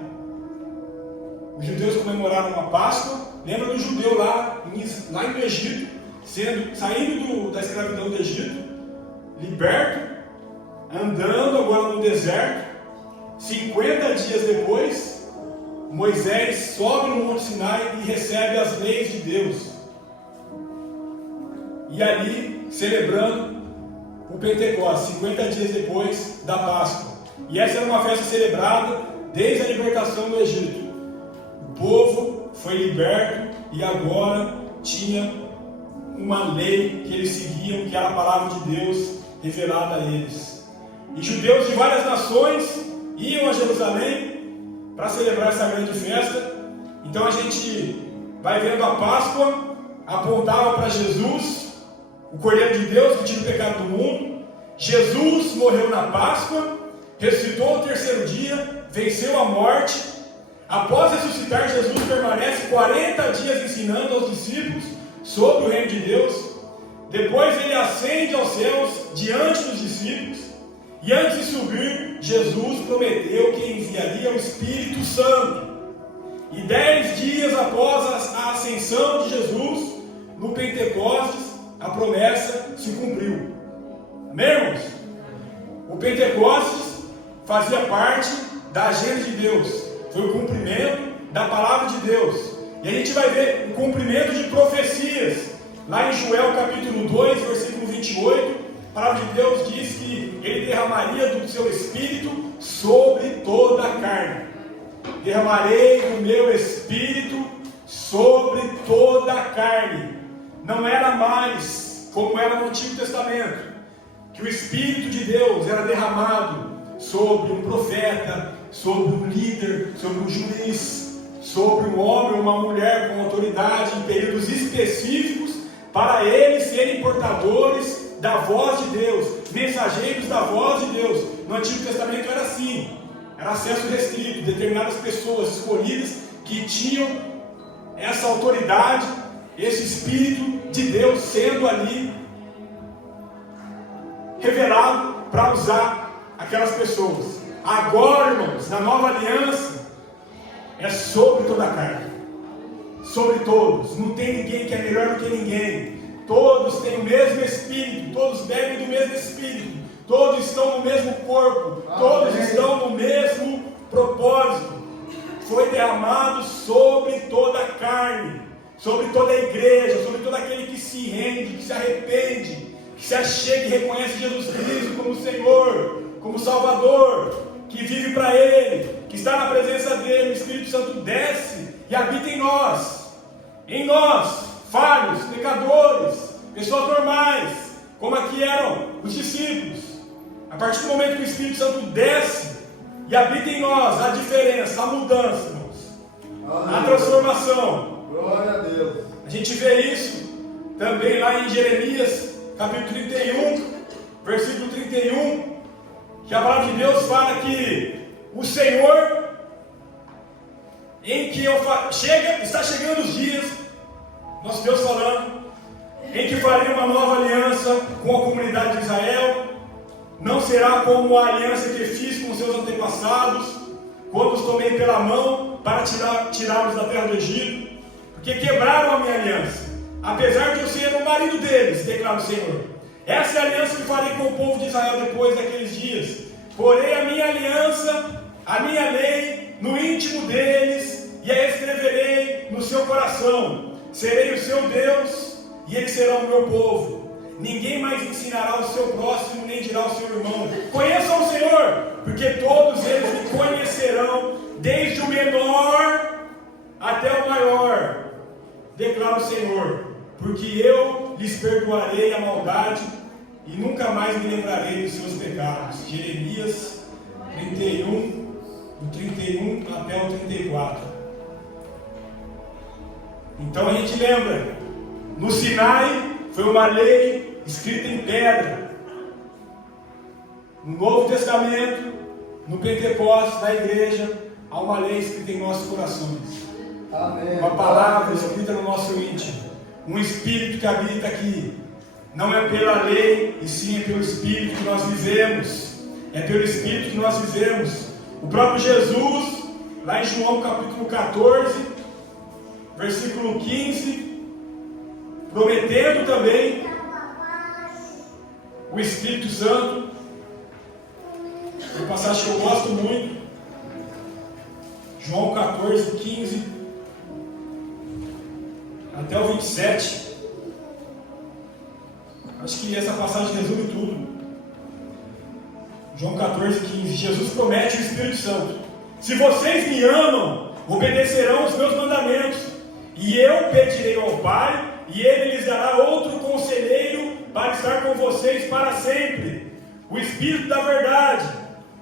Os judeus comemoraram a Páscoa. Lembra do judeu lá no Egito, saindo da escravidão do Egito, liberto, andando agora no deserto. 50 dias depois, Moisés sobe no Monte Sinai e recebe as leis de Deus. E ali, celebrando o Pentecostes, 50 dias depois da Páscoa. E essa era uma festa celebrada desde a libertação do Egito. O povo foi liberto e agora tinha uma lei que eles seguiam, que era a palavra de Deus revelada a eles. E judeus de várias nações iam a Jerusalém para celebrar essa grande festa. Então a gente vai vendo a Páscoa, apontava para Jesus, o Cordeiro de Deus que tira o pecado do mundo. Jesus morreu na Páscoa, ressuscitou no terceiro dia, venceu a morte. Após ressuscitar, Jesus permanece 40 dias ensinando aos discípulos sobre o reino de Deus. Depois ele ascende aos céus diante dos discípulos. E antes de subir, Jesus prometeu que enviaria o Espírito Santo. E 10 dias após a ascensão de Jesus, no Pentecostes, a promessa se cumpriu. Amém, irmãos? O Pentecostes fazia parte da agenda de Deus. Foi o cumprimento da palavra de Deus. E a gente vai ver o cumprimento de profecias. Lá em Joel capítulo 2, versículo 28, a palavra de Deus diz que Ele derramaria do seu Espírito sobre toda a carne. Derramarei o meu Espírito sobre toda a carne. Não era mais como era no Antigo Testamento, que o Espírito de Deus era derramado sobre um profeta, sobre um líder, sobre um juiz, sobre um homem ou uma mulher com autoridade em períodos específicos, para eles serem portadores da voz de Deus, mensageiros da voz de Deus. No Antigo Testamento era assim, era acesso restrito, determinadas pessoas escolhidas que tinham essa autoridade, esse Espírito de Deus sendo ali revelado para usar aquelas pessoas. Agora, irmãos, na nova aliança, é sobre toda a carne, sobre todos. Não tem ninguém que é melhor do que ninguém. todos têm o mesmo Espírito, todos bebem do mesmo Espírito, todos estão no mesmo corpo, todos estão no mesmo propósito. Foi derramado sobre toda a carne, sobre toda a igreja, sobre todo aquele que se rende, que se arrepende, que se achega e reconhece Jesus Cristo como Senhor, como Salvador, que vive para Ele, que está na presença dEle. O Espírito Santo desce e habita em nós, falhos, pecadores, pessoas normais, como aqui eram os discípulos. A partir do momento que o Espírito Santo desce e habita em nós, a diferença, a mudança, irmãos, a transformação. Glória a Deus. A gente vê isso também lá em Jeremias, capítulo 31, versículo 31, que a palavra de Deus fala que o Senhor, em que está chegando os dias, nosso Deus falando, em que farei uma nova aliança com a comunidade de Israel. Não será como a aliança que fiz com seus antepassados, quando os tomei pela mão para tirá-los da terra do Egito, porque quebraram a minha aliança, apesar de eu ser o marido deles, declara o Senhor. Essa é a aliança que farei com o povo de Israel depois daqueles dias. Porei a minha aliança, a minha lei, no íntimo deles, e a escreverei no seu coração. Serei o seu Deus, e eles serão o meu povo. Ninguém mais ensinará o seu próximo, nem dirá ao seu irmão: conheçam o Senhor, porque todos eles me conhecerão, desde o menor até o maior, declara o Senhor, porque eu lhes perdoarei a maldade e nunca mais me lembrarei dos seus pecados. Jeremias 31, do 31 até o 34. Então a gente lembra, no Sinai foi uma lei escrita em pedra. No Novo Testamento, no Pentecostes, na igreja, há uma lei escrita em nossos corações. Amém. Uma palavra escrita no nosso íntimo. Um Espírito que habita aqui. Não é pela lei, e sim é pelo Espírito que nós vivemos. É pelo Espírito que nós vivemos. O próprio Jesus, lá em João capítulo 14, versículo 15, prometendo também o Espírito Santo. É uma passagem que eu gosto muito. João 14, 15 até o 27. Acho que essa passagem resume tudo. João 14, 15. Jesus promete o Espírito Santo. Se vocês me amam, obedecerão os meus mandamentos. E eu pedirei ao Pai, e Ele lhes dará outro conselheiro para estar com vocês para sempre. O Espírito da verdade.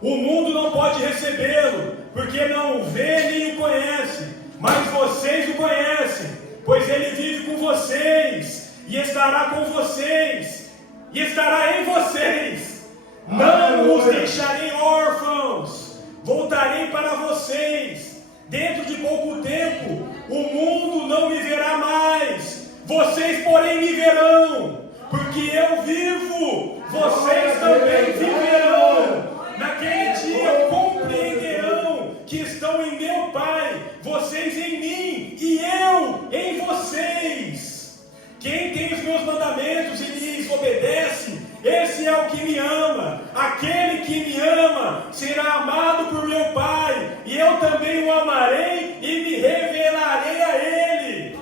O mundo não pode recebê-lo, porque não o vê nem o conhece. Mas vocês o conhecem, pois Ele vive com vocês, e estará com vocês, e estará em vocês. Não os deixarei órfãos, voltarei para vocês. Dentro de pouco tempo, o mundo não me verá mais, vocês porém me verão, porque eu vivo, vocês também viverão. Naquele dia compreenderão que estão em meu Pai, vocês em mim e eu em vocês. Quem tem os meus mandamentos e lhes obedece, esse é o que me ama. Aquele que me ama será amado por meu Pai, e eu também o amarei e me revelarei a Ele.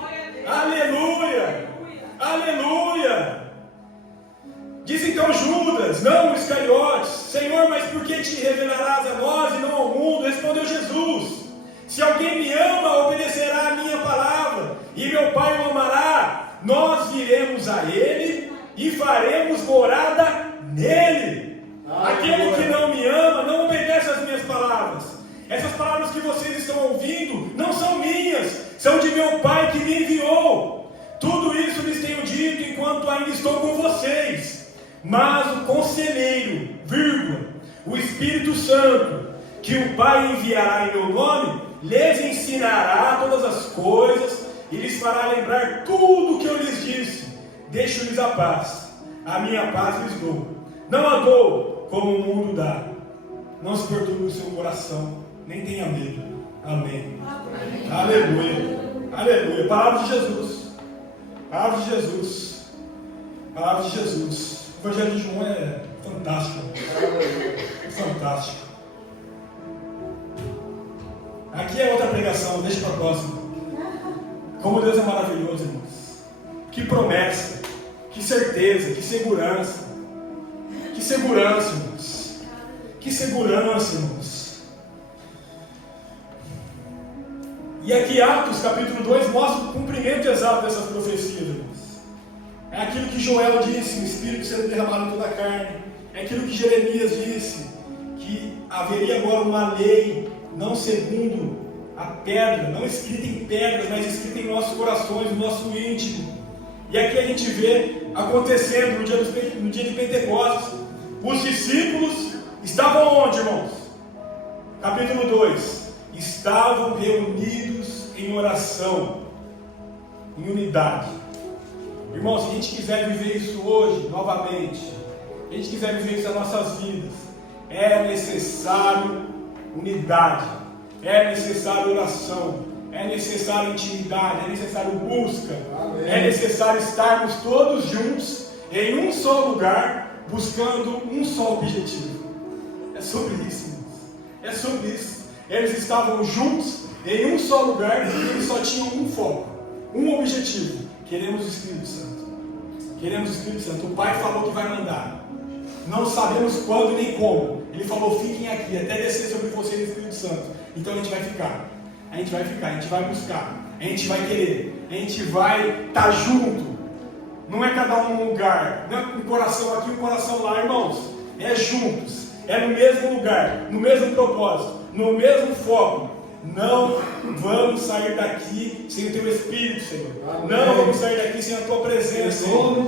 Aleluia! Aleluia! Diz então Judas, não Iscariotes: Senhor, mas por que te revelarás a nós e não ao mundo? Respondeu Jesus: se alguém me ama, obedecerá a minha palavra, e meu Pai o amará. Nós viremos a Ele e faremos morada nele. Aquele que não me ama não obedece às minhas palavras. Essas palavras que vocês estão ouvindo não são minhas, são de meu Pai que me enviou. Tudo isso lhes tenho dito enquanto ainda estou com vocês. Mas o conselheiro, o Espírito Santo, que o Pai enviará em meu nome, lhes ensinará todas as coisas e lhes fará lembrar tudo o que eu lhes disse. Deixo-lhes a paz, a minha paz lhes dou. Não a dou como o mundo dá. Não se perturbe o seu coração, nem tenha medo. Amém. Aleluia. Aleluia. Palavra de Jesus. Palavra de Jesus. Palavra de Jesus. O Evangelho de João é fantástico. Fantástico. Aqui é outra pregação, deixa para a próxima. Como Deus é maravilhoso, irmãos. Que promessa, que certeza, que segurança. Que segurança, irmãos. Que segurança, irmãos. E aqui Atos capítulo 2 mostra o cumprimento exato dessas profecias, irmãos. É aquilo que Joel disse, o Espírito sendo derramado em toda a carne. É aquilo que Jeremias disse, que haveria agora uma lei, não segundo a pedra, não escrita em pedras, mas escrita em nossos corações, no nosso íntimo. E aqui a gente vê acontecendo no dia de Pentecostes. Os discípulos estavam onde, irmãos? Capítulo 2. Estavam reunidos em oração, em unidade. Irmãos, se a gente quiser viver isso hoje, novamente, se a gente quiser viver isso nas nossas vidas, é necessário unidade, é necessário oração, é necessário intimidade, é necessário busca, amém. É necessário estarmos todos juntos em um só lugar, buscando um só objetivo. É sobre isso, irmãos. É sobre isso. Eles estavam juntos em um só lugar e eles só tinham um foco, um objetivo. Queremos o Espírito Santo. Queremos o Espírito Santo. O Pai falou que vai mandar. Não sabemos quando nem como. Ele falou, fiquem aqui, até descer sobre vocês o Espírito Santo. Então a gente vai ficar. A gente vai ficar, a gente vai buscar. A gente vai querer. A gente vai estar junto. Não é cada um num lugar. Não é um coração aqui, um coração lá, irmãos. É juntos. É no mesmo lugar. No mesmo propósito. No mesmo foco. Não vamos sair daqui sem o Teu Espírito, Senhor. Amém. Não vamos sair daqui sem a Tua presença, Senhor.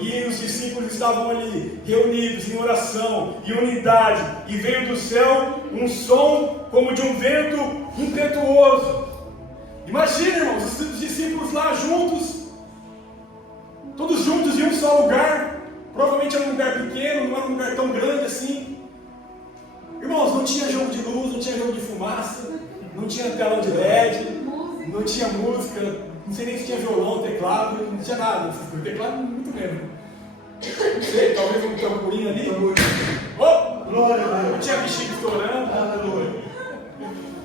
E os discípulos estavam ali, reunidos em oração, em unidade. E veio do céu um som como de um vento impetuoso. Imagina, irmãos, os discípulos lá juntos, todos juntos em um só lugar. Provavelmente era um lugar pequeno, não era um lugar tão grande assim. Irmãos, não tinha jogo de luz, não tinha jogo de fumaça. Não tinha telão de LED, não tinha música, não sei nem se tinha violão, teclado, não tinha nada. O teclado muito menos. Não sei, talvez um tamborim ali. Oh! Não tinha bexiga estourando.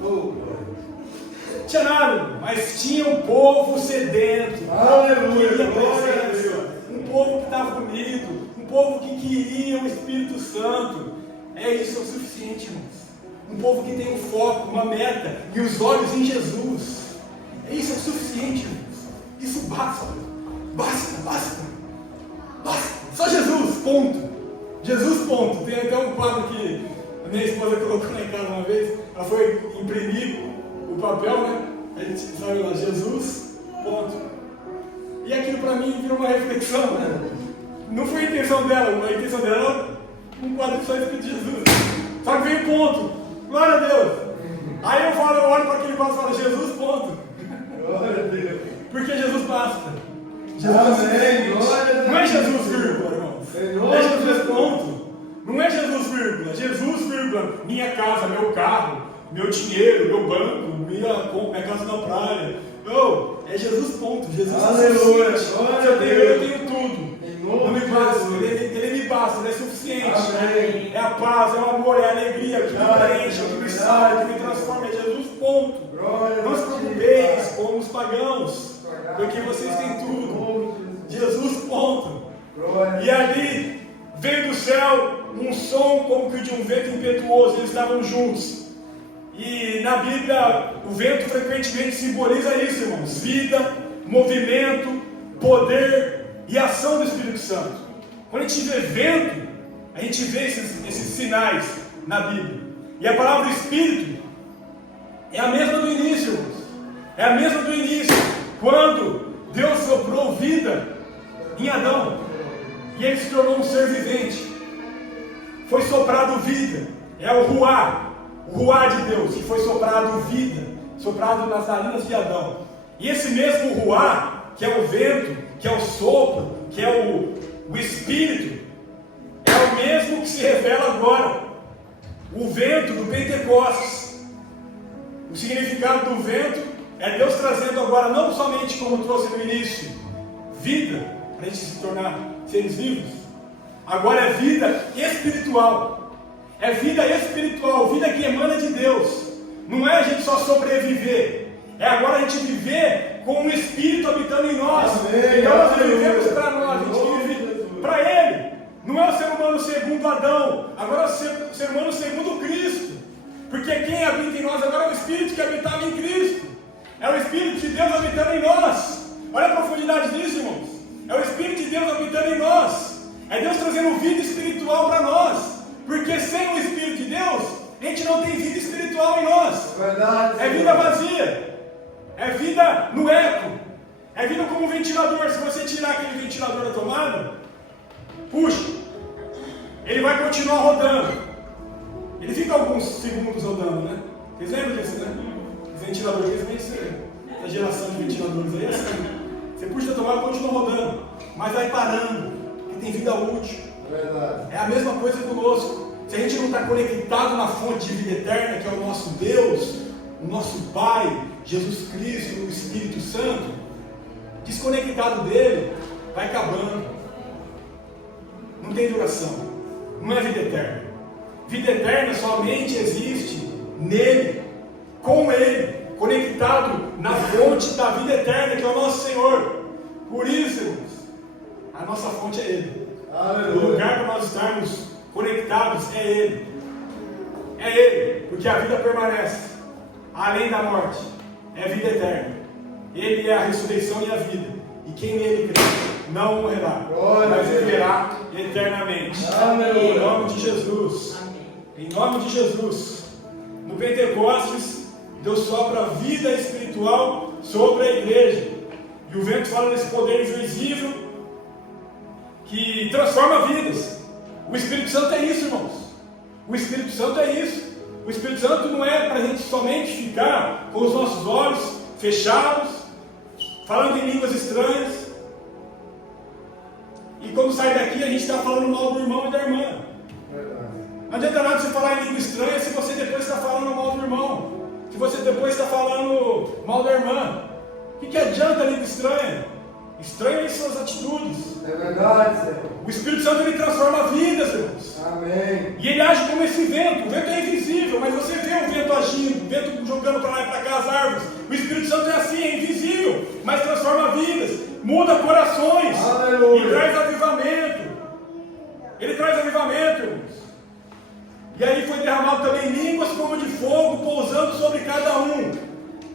Não tinha nada, mas tinha um povo sedento. Aleluia! Um povo que estava unido, um povo que queria o Espírito Santo. É isso o suficiente, irmãos. Um povo que tem um foco, uma meta e os olhos em Jesus. Isso é o suficiente, irmãos. Isso basta. Basta. Só Jesus, ponto. Jesus, ponto. Tem até um quadro que a minha esposa colocou lá em casa uma vez. Ela foi imprimir o papel, né? A gente sabe lá, Jesus, ponto. E aquilo para mim virou uma reflexão, né? Não foi a intenção dela. A intenção dela era um quadro só escrito Jesus. Só que veio ponto. Glória a Deus. Aí eu olho para aquele quadro e falo, Jesus, ponto. Glória a Deus. Porque Jesus basta. Jesus, não é Jesus, vírgula, irmãos. Não é Jesus, ponto. Não é Jesus, vírgula. Jesus, vírgula. Minha casa, meu carro, meu dinheiro, meu banco, minha casa na praia. Não, é Jesus, ponto. Jesus, aleluia. Eu tenho tudo. Não me basta, ele me basta, ele é suficiente. Amém. É a paz, é o amor, é a alegria que me preenche, que me sai, que me transforma. É Jesus, ponto. Não se preocupeis como os pagãos, porque vocês têm tudo. Jesus, ponto. E ali veio do céu um som como que de um vento impetuoso. Eles estavam juntos. E na Bíblia o vento frequentemente simboliza isso, irmãos: vida, movimento, poder e ação do Espírito Santo. Quando a gente vê vento, a gente vê esses sinais na Bíblia. E a palavra Espírito é a mesma do início, irmãos. É a mesma do início, quando Deus soprou vida em Adão e ele se tornou um ser vivente. Foi soprado vida. É o Ruá de Deus, que foi soprado vida, soprado nas narinas de Adão. E esse mesmo Ruá, que é o vento, que é o sopro, que é o Espírito, é o mesmo que se revela agora. O vento do Pentecostes. O significado do vento é Deus trazendo agora, não somente como trouxe no início, vida, para a gente se tornar seres vivos. Agora é vida espiritual. É vida espiritual, vida que emana de Deus. Não é a gente só sobreviver. É agora a gente viver com o Espírito habitando em nós. Amém. Então nós não vivemos para nós, a gente vive para Ele. Não é o ser humano segundo Adão, agora é o ser humano segundo Cristo. Porque quem habita em nós agora é o Espírito que habitava em Cristo. É o Espírito de Deus habitando em nós. Olha a profundidade disso, irmãos. É o Espírito de Deus habitando em nós. É Deus trazendo vida espiritual para nós. Porque sem o Espírito de Deus, a gente não tem vida espiritual em nós. Verdade. É vida vazia. É vida no eco. É vida como um ventilador. Se você tirar aquele ventilador da tomada, puxa, ele vai continuar rodando. Ele fica alguns segundos rodando, né? Vocês lembram disso, né? Os ventiladores, essa geração de ventiladores aí, assim, você puxa a tomada e continua rodando, mas vai parando, porque tem vida útil. Verdade. É a mesma coisa conosco. Se a gente não está conectado na fonte de vida eterna, que é o nosso Deus, o nosso Pai, Jesus Cristo, o Espírito Santo, desconectado dele, vai acabando. Não tem duração. Não é vida eterna. Vida eterna somente existe nele, com ele, conectado na fonte da vida eterna, que é o nosso Senhor. Por isso, irmãos, a nossa fonte é Ele. Aleluia. O lugar para nós estarmos conectados é Ele. É Ele, porque a vida permanece, além da morte, é vida eterna. Ele é a ressurreição e a vida. E quem nele crê não morrerá, mas viverá eternamente. Aleluia. Em nome de Jesus. Em nome de Jesus. No Pentecostes, Deus sopra vida espiritual sobre a igreja. E o vento fala desse poder invisível que transforma vidas. O Espírito Santo é isso, irmãos. O Espírito Santo é isso. O Espírito Santo não é para a gente somente ficar com os nossos olhos fechados, falando em línguas estranhas. E quando sai daqui, a gente está falando mal do irmão e da irmã. Não adianta nada você falar em língua estranha se você depois está falando mal do irmão. Se você depois está falando mal da irmã. O que adianta a língua estranha? Estranha em suas atitudes. É verdade, Senhor. O Espírito Santo ele transforma vidas, irmãos. Amém. E ele age como esse vento. O vento é invisível, mas você vê o vento agindo, o vento jogando para lá e para cá as árvores. O Espírito Santo é assim, é invisível, mas transforma vidas, muda corações. Aleluia. E traz avivamento. Ele traz avivamento, irmãos. E aí foi derramado também línguas como de fogo, pousando sobre cada um.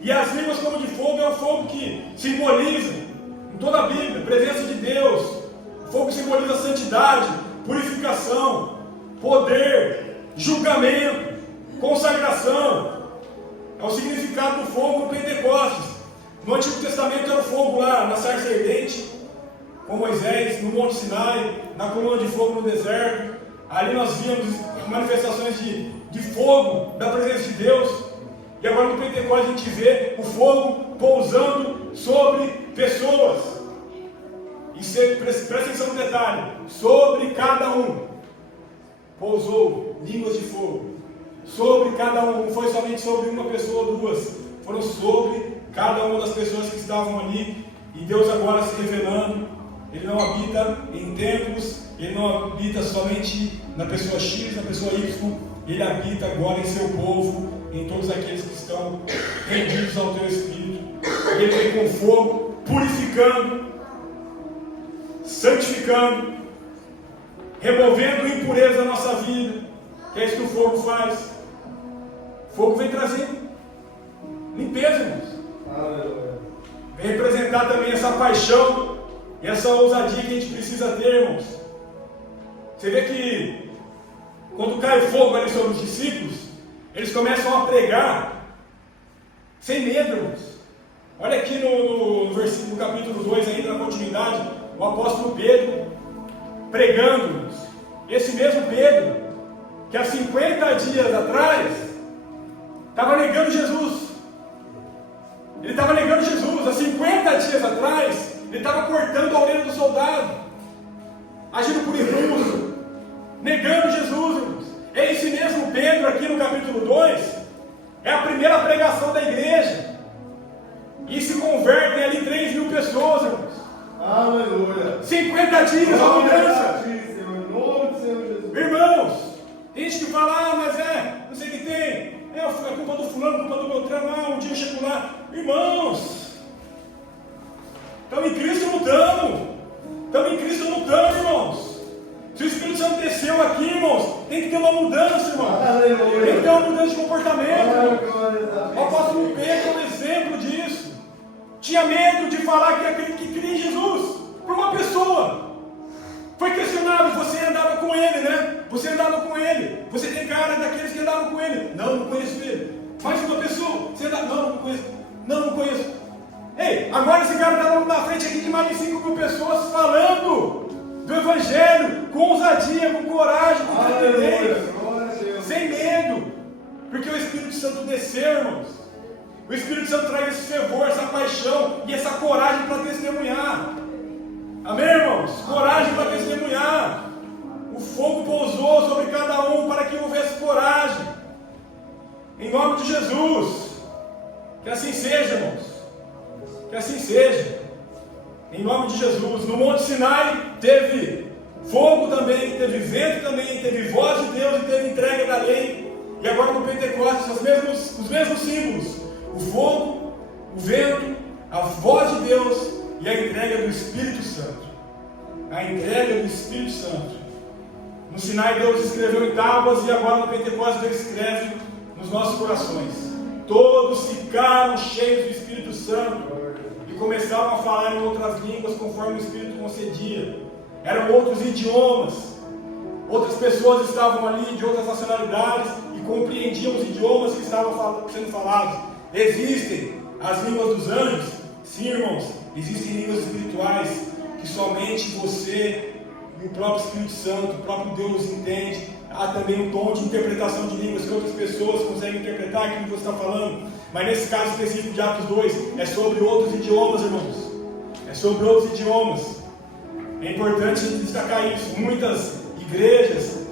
E as línguas como de fogo é o fogo que simboliza, em toda a Bíblia, a presença de Deus. O fogo simboliza santidade, purificação, poder, julgamento, consagração. É o significado do fogo no Pentecostes. No Antigo Testamento era o fogo lá na sarça ardente, com Moisés, no Monte Sinai, na coluna de fogo no deserto. Ali nós víamos manifestações de fogo, da presença de Deus. E agora no Pentecostes a gente vê o fogo pousando sobre pessoas. E presta atenção no detalhe: sobre cada um pousou línguas de fogo. Sobre cada um, não foi somente sobre uma pessoa ou duas, foram sobre cada uma das pessoas que estavam ali. E Deus agora se revelando. Ele não habita em templos, ele não habita somente na pessoa X, na pessoa Y, ele habita agora em seu povo, em todos aqueles que estão rendidos ao teu Espírito. Ele vem com fogo, purificando, santificando, removendo impureza da nossa vida, que é isso que o fogo faz. O fogo vem trazer limpeza, irmãos. Vem representar também essa paixão e essa ousadia que a gente precisa ter, irmãos. Você vê que quando cai fogo ali sobre os discípulos, eles começam a pregar sem medo, irmãos. Olha aqui no versículo, capítulo 2, ainda na continuidade, o apóstolo Pedro pregando, irmãos. Esse mesmo Pedro, que há 50 dias atrás estava negando Jesus. Ele estava negando Jesus. Há 50 dias atrás, ele estava cortando a orelha do soldado, agindo por impulso, negando Jesus, irmãos. É esse mesmo Pedro aqui no capítulo 2, é a primeira pregação da igreja. E se convertem ali 3.000 pessoas, irmãos. Aleluia. 50 dias a mudança. Em nome do Senhor Jesus. Irmãos, tem gente que fala, mas não sei o que tem. É culpa do fulano, culpa do Beltrano, um dia eu chego lá. Irmãos, estamos em Cristo ou não estamos? Estamos em Cristo ou não estamos, irmãos? Se o Espírito Santo desceu aqui, irmãos, tem que ter uma mudança, irmãos. Aleluia. Tem que ter uma mudança de comportamento, irmãos. O Aleluia. apóstolo Pedro é um exemplo disso. Tinha medo de falar que aquele que cria em Jesus por uma pessoa. Foi questionado, você andava com ele, né? Você andava com ele. Você tem cara daqueles que andavam com ele. Não conheço ele. Mais uma pessoa. Você andava... Não conheço. Não conheço. Ei, agora esse cara está na frente aqui de mais de 5.000 pessoas falando do Evangelho com ousadia, com coragem, com trepidez, sem medo. Porque o Espírito Santo desceu, irmãos. O Espírito Santo traz esse fervor, essa paixão e essa coragem para testemunhar. Amém, irmãos? Coragem para testemunhar. O fogo pousou sobre cada um para que houvesse coragem. Em nome de Jesus. Que assim seja, irmãos. Que assim seja. Em nome de Jesus. No Monte Sinai teve fogo também, teve vento também, teve voz de Deus e teve entrega da lei. E agora no Pentecostes os mesmos símbolos. O fogo, o vento, a voz de Deus e a entrega do Espírito Santo. A entrega do Espírito Santo. No Sinai Deus escreveu em tábuas e agora no Pentecostes Deus escreve nos nossos corações. Todos ficaram cheios do Espírito Santo e começaram a falar em outras línguas conforme o Espírito concedia. Eram outros idiomas. Outras pessoas estavam ali de outras nacionalidades e compreendiam os idiomas que estavam sendo falados. Existem as línguas dos anjos? Sim, irmãos. Existem línguas espirituais que somente você e o próprio Espírito Santo, o próprio Deus entende. Há também um dom de interpretação de línguas que outras pessoas conseguem interpretar aquilo que você está falando. Mas nesse caso específico de Atos 2, é sobre outros idiomas, irmãos. É sobre outros idiomas. É importante destacar isso. Muitas igrejas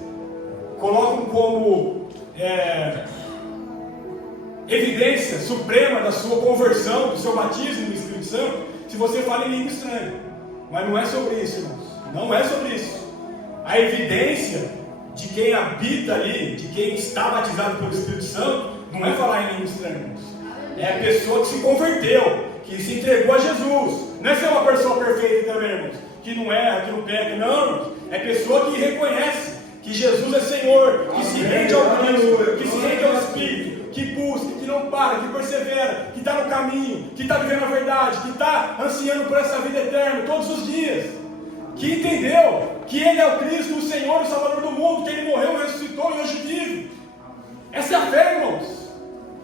colocam como evidência suprema da sua conversão, do seu batismo no Espírito Santo, se você fala em língua estranha. Mas não é sobre isso, irmãos. Não é sobre isso. A evidência de quem habita ali, de quem está batizado pelo Espírito Santo, não é falar em língua estranha, irmãos. É a pessoa que se converteu, que se entregou a Jesus. Não é ser uma pessoa perfeita também, irmãos, que não erra, que não peca, não, irmãos. É pessoa que reconhece que Jesus é Senhor, que se rende ao Cristo, que se rende ao Espírito, que busca, que não para, que persevera, que está no caminho, que está vivendo a verdade, que está ansiando por essa vida eterna todos os dias, que entendeu que Ele é o Cristo, o Senhor, o Salvador do mundo, que Ele morreu, ressuscitou e hoje vive. Essa é a fé, irmãos.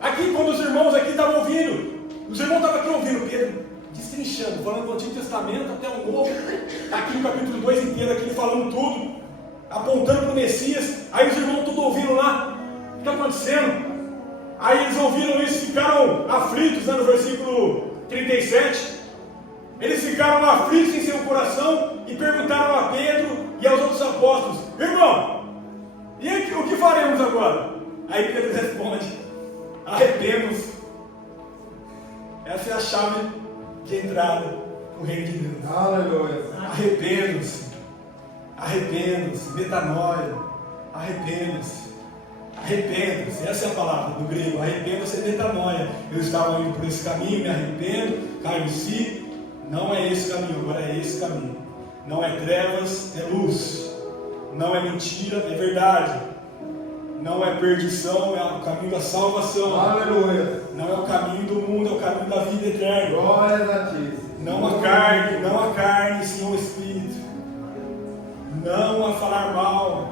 Aqui, quando os irmãos aqui estavam ouvindo, os irmãos estavam aqui ouvindo Pedro destrinchando, falando do Antigo Testamento até o Novo, aqui no capítulo 2 inteiro, aqui falando tudo, apontando para o Messias. Aí os irmãos tudo ouvindo lá, o que está acontecendo? Aí eles ouviram isso e ficaram aflitos, né, no versículo 37. Eles ficaram aflitos em seu coração e perguntaram a Pedro e aos outros apóstolos: irmão, e o que faremos agora? Aí Pedro responde: arrependam-se. Essa é a chave de entrada para o reino de Deus. Aleluia. Arrependam-se. Arrependam-se. Metanoia. Arrependam-se. Arrependa-se, essa é a palavra do grego. Arrependa-se é metanoia. Eu estava indo por esse caminho, me arrependo, caio em si. Não é esse caminho, agora é esse caminho. Não é trevas, é luz. Não é mentira, é verdade. Não é perdição, é o caminho da salvação. Aleluia. Não é o caminho do mundo, é o caminho da vida eterna. Glória a ti. Não a carne, sim o Espírito. Não a falar mal.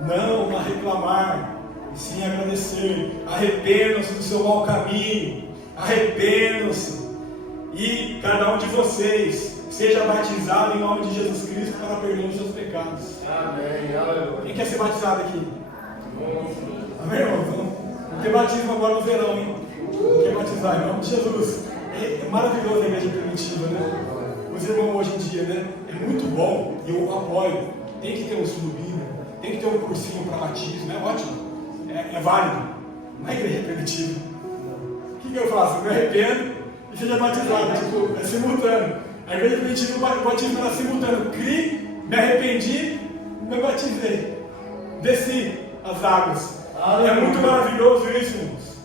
Não a reclamar, e sim agradecer. Arrependam-se do seu mau caminho. Arrependam-se. E cada um de vocês seja batizado em nome de Jesus Cristo para perdão dos seus pecados. Amém. Aleluia. Quem quer ser batizado aqui? Amém, irmão? Vamos ter batismo agora no verão, hein? Quer batizar em nome de Jesus. É maravilhoso a igreja primitiva, né? Os irmãos hoje em dia, né? É muito bom e eu apoio. Tem que ter um estudo bíblico. Tem que ter um cursinho para batismo, é ótimo, é válido, não é igreja primitiva. O que eu faço? Eu me arrependo e seja batizado, tipo, é simultâneo. A igreja adventística, o batismo era simultâneo. Criei, me arrependi, me batizei. Desci as águas. É muito maravilhoso isso, irmãos.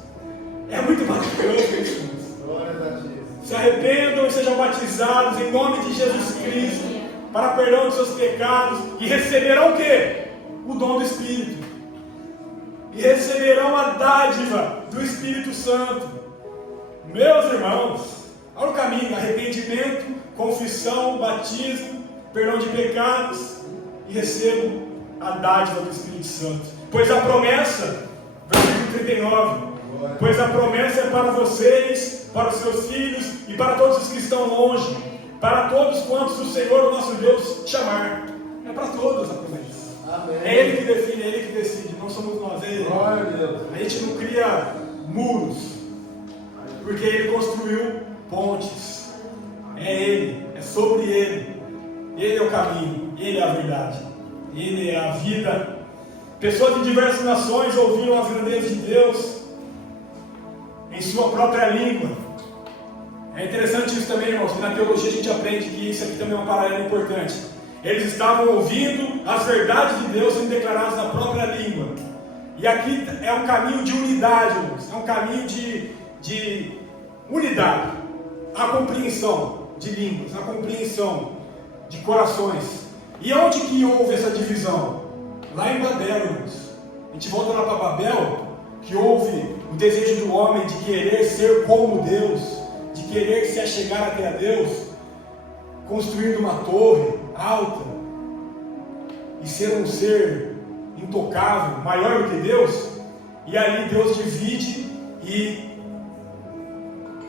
É muito maravilhoso isso, irmãos. Glória a Deus. Se arrependam e sejam batizados em nome de Jesus Cristo para perdão dos seus pecados e receberão o quê? O dom do Espírito. E receberão a dádiva do Espírito Santo. Meus irmãos, olha o caminho: arrependimento, confissão, batismo, perdão de pecados e recebo a dádiva do Espírito Santo. Pois a promessa, versículo 39, pois a promessa é para vocês, para os seus filhos e para todos os que estão longe, para todos quantos o Senhor, o nosso Deus, chamar. É para todos a promessa. Amém. É Ele que define, é Ele que decide, não somos nós, é Ele. Glória a Deus. A gente não cria muros, porque Ele construiu pontes. É Ele, é sobre Ele. Ele é o caminho, Ele é a verdade, Ele é a vida. Pessoas de diversas nações ouviram as grandezas de Deus em sua própria língua. É interessante isso também, irmãos, que na teologia a gente aprende que isso aqui também é um paralelo importante. Eles estavam ouvindo as verdades de Deus sendo declaradas na própria língua. E aqui é um caminho de unidade, irmãos. É um caminho de unidade. A compreensão de línguas, a compreensão de corações. E onde que houve essa divisão? Lá em Babel, irmãos. A gente volta lá para Babel, que houve o desejo do homem de querer ser como Deus, de querer se achegar até a Deus, construindo uma torre alta e ser um ser intocável, maior do que Deus. E aí Deus divide e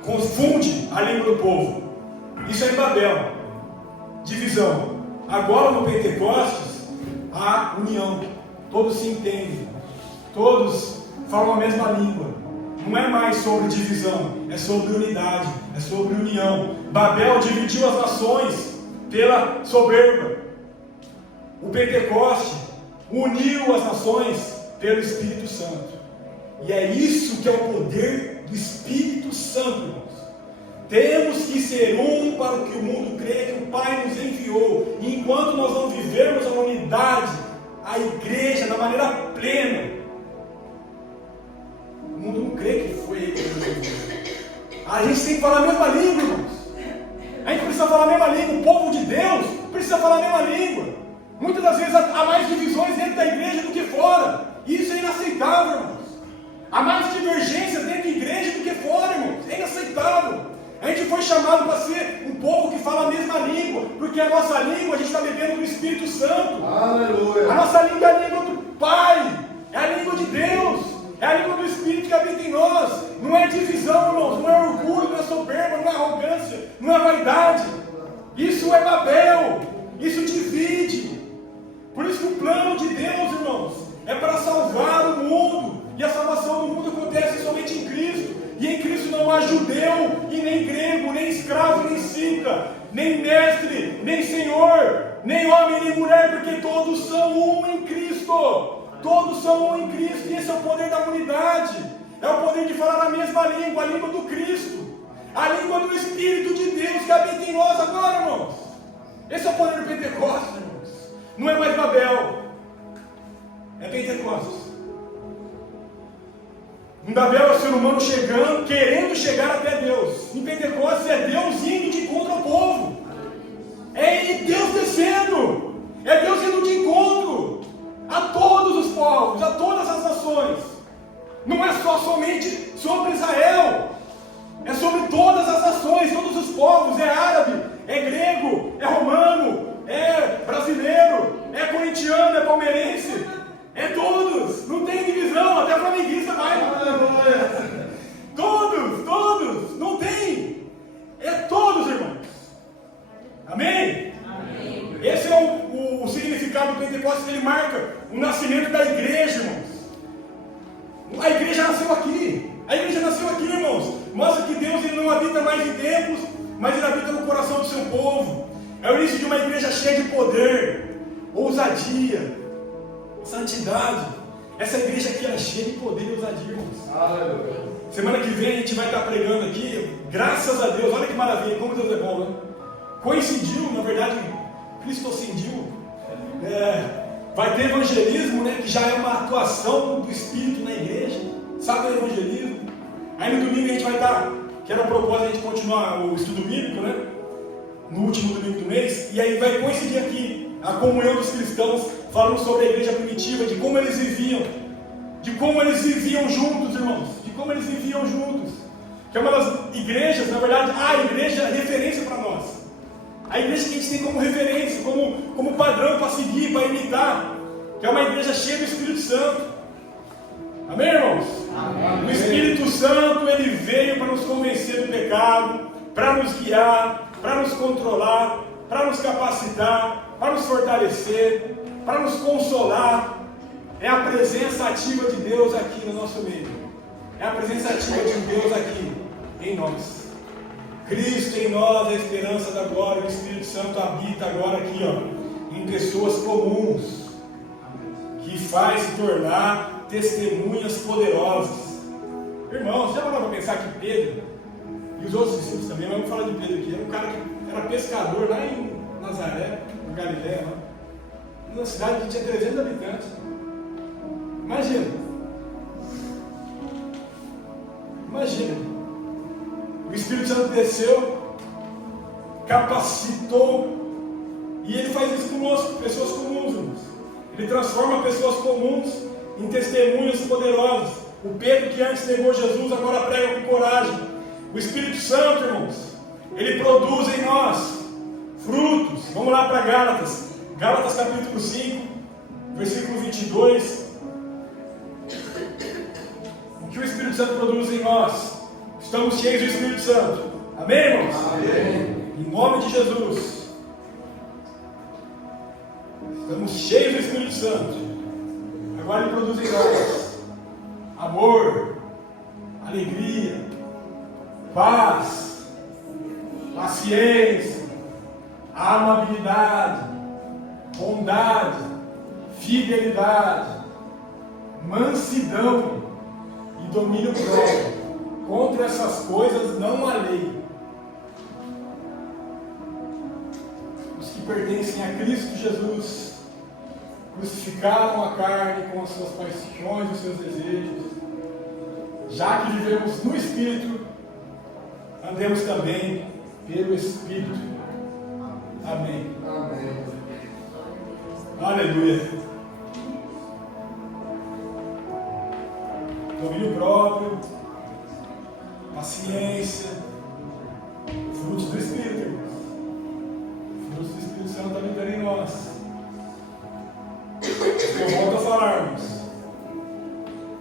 confunde a língua do povo. Isso é em Babel, divisão. Agora no Pentecostes, a união, todos se entendem, todos falam a mesma língua. Não é mais sobre divisão, é sobre unidade, é sobre união. Babel dividiu as nações pela soberba. O Pentecoste uniu as nações pelo Espírito Santo. E é isso que é o poder do Espírito Santo, irmãos. Temos que ser um para que o mundo creia que o Pai nos enviou. E enquanto nós não vivermos a unidade, a igreja da maneira plena, o mundo não crê que foi Ele que nos enviou. A gente tem que falar a mesma língua, irmãos. A gente precisa falar a mesma língua. O povo de Deus precisa falar a mesma língua. Muitas das vezes há mais divisões dentro da igreja do que fora. E isso é inaceitável, irmãos. Há mais divergências dentro da igreja do que fora, irmãos. É inaceitável. A gente foi chamado para ser um povo que fala a mesma língua, porque a nossa língua, a gente está bebendo do Espírito Santo. Aleluia. A nossa língua é a língua do Pai, é a língua de Deus, é a língua do Espírito que habita em nós. Não é divisão, irmãos, não é orgulho, não é soberba, não é arrogância, não é vaidade. Isso é Babel, isso divide. Por isso que o plano de Deus, irmãos, é para salvar o mundo. E a salvação do mundo acontece somente em Cristo. E em Cristo não há judeu, e nem grego, nem escravo, nem cita, nem mestre, nem senhor, nem homem, nem mulher, porque todos são um em Cristo. Todos são um em Cristo, e esse é o poder da unidade. É o poder de falar a mesma língua, a língua do Cristo, a língua do Espírito de Deus que habita em nós agora, irmãos. Esse é o poder do Pentecostes, irmãos. Não é mais Babel, é Pentecostes. Em Babel é o ser humano chegando, querendo chegar até Deus. Em Pentecostes é Deus indo de encontro ao povo. É Deus descendo. É Deus indo de encontro a todos os povos, a todas as nações. Não é somente sobre Israel. É sobre todas as nações, todos os povos. É árabe, é grego, é romano, é brasileiro, é corintiano, é palmeirense. É todos, não tem divisão, até flamenguista vai. Todos, não tem. É todos, irmãos. Amém? Amém. Esse é o significado do Pentecostes, ele marca o nascimento da igreja, irmãos. A igreja nasceu aqui. A igreja nasceu aqui, irmãos. Mostra que Deus ele não habita mais em templos, mas ele habita no coração do seu povo. É o início de uma igreja cheia de poder, ousadia, santidade. Essa igreja aqui é cheia de poder e ousadia, irmãos. Aleluia. Semana que vem a gente vai estar pregando aqui, graças a Deus. Olha que maravilha, como Deus é bom, né? coincidiu, na verdade, cristoscindiu, vai ter evangelismo, né, que já é uma atuação do Espírito na igreja. Sabe o evangelismo? Aí no domingo a gente vai estar, que era a propósito a gente continuar o estudo bíblico, né? No último domingo do mês, e aí vai coincidir aqui a comunhão dos cristãos, falando sobre a igreja primitiva, de como eles viviam juntos, irmãos, de como eles viviam juntos, que é uma das igrejas, na verdade, a igreja é referência para nós, a igreja que a gente tem como referência, como padrão para seguir, para imitar, que é uma igreja cheia do Espírito Santo. Amém, irmãos? Amém. O Espírito Santo, ele veio para nos convencer do pecado, para nos guiar, para nos controlar, para nos capacitar, para nos fortalecer, para nos consolar. É a presença ativa de Deus aqui no nosso meio. É a presença ativa de Deus aqui em nós. Cristo em nós, a esperança da glória. O Espírito Santo habita agora aqui, em pessoas comuns, que faz se tornar testemunhas poderosas. Irmãos, já parou para pensar que Pedro e os outros discípulos também, mas vamos falar de Pedro aqui, era um cara que era pescador lá em Nazaré, na Galileia, numa cidade que tinha 300 habitantes. Imagina. O Espírito Santo desceu, capacitou, e ele faz isso conosco, pessoas comuns, irmãos. Ele transforma pessoas comuns em testemunhas poderosas. O Pedro que antes negou Jesus, agora prega com coragem. O Espírito Santo, irmãos, ele produz em nós frutos. Vamos lá para Gálatas. Gálatas capítulo 5, versículo 22. O que o Espírito Santo produz em nós? Estamos cheios do Espírito Santo. Amém, irmãos? Amém. Em nome de Jesus. Estamos cheios do Espírito Santo. Agora ele produz em nós amor, alegria, paz, paciência, amabilidade, bondade, fidelidade, mansidão e domínio próprio. Contra essas coisas não há lei. Os que pertencem a Cristo Jesus crucificaram a carne com as suas paixões e os seus desejos. Já que vivemos no Espírito, andemos também pelo Espírito. Amém. Amém. Aleluia. Domínio próprio, paciência, frutos do Espírito, irmãos. Frutos do Espírito Santo habitando em nós. Eu volto a falar, irmãos.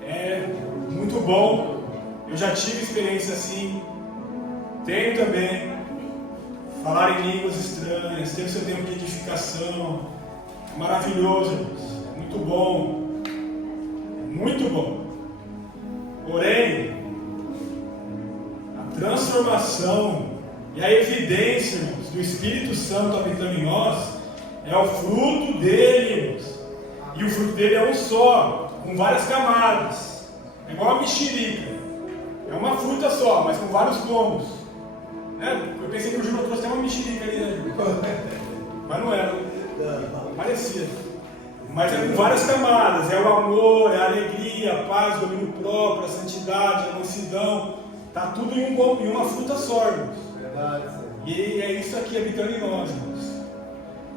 É muito bom. Eu já tive experiência assim. Tenho também. Falar em línguas estranhas, ter o seu tempo de edificação. Maravilhoso, irmãos. Muito bom. Muito bom. Porém, a transformação e a evidência, irmãos, do Espírito Santo habitando em nós é o fruto dele, irmãos. E o fruto dele é um só, com várias camadas. É igual a mexerica. É uma fruta só, mas com vários gomos. Eu pensei que o Júnior trouxe até uma mexerica ali, né? Mas não era. Parecia. Mas é com várias camadas. É o amor, é a alegria, a paz, o domínio próprio, a santidade, a mansidão. Está tudo em uma fruta só, irmãos. E é isso aqui habitando em nós, irmãos.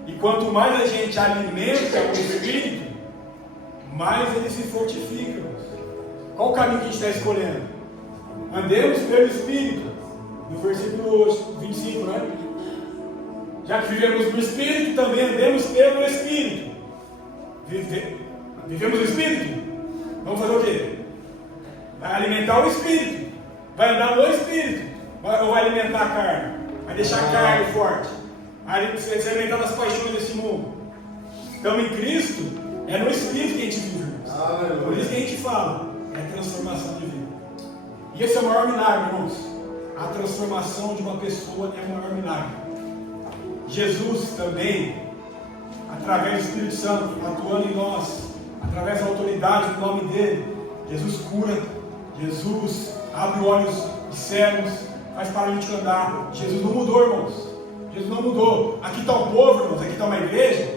E quanto mais a gente alimenta o Espírito, mais ele se fortifica, irmãos. Qual o caminho que a gente está escolhendo? Andemos pelo Espírito. No versículo 25, né? Já que vivemos no Espírito, também andemos pelo Espírito. Vivemos no Espírito? Vamos fazer o quê? Vai alimentar o Espírito. Vai andar no Espírito. Ou vai alimentar a carne? Vai deixar a carne forte. Vai se alimentar das paixões desse mundo. Então em Cristo, é no Espírito que a gente vive. Por isso que a gente fala. É transformação de vida. E esse é o maior milagre, irmãos. A transformação de uma pessoa é o maior milagre. Jesus também, através do Espírito Santo, atuando em nós, através da autoridade do nome dele, Jesus cura, Jesus abre olhos de cegos, faz paralítico andar. Jesus não mudou, irmãos. Jesus não mudou. Aqui está um povo, irmãos, aqui está uma igreja,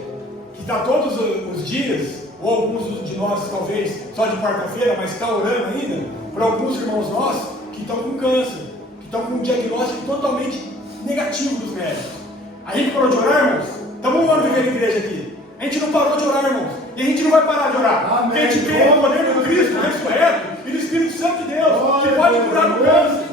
que está todos os dias, ou alguns de nós talvez só de quarta-feira, mas está orando ainda, por alguns irmãos nossos que estão com câncer, que estão com um diagnóstico totalmente negativo dos médicos. A gente parou de orar, irmãos? Estamos um ano vivendo a igreja aqui. A gente não parou de orar, irmãos. E a gente não vai parar de orar. Porque a gente crê no poder do Cristo ressurreto e do Espírito Santo de Deus, que pode curar o câncer.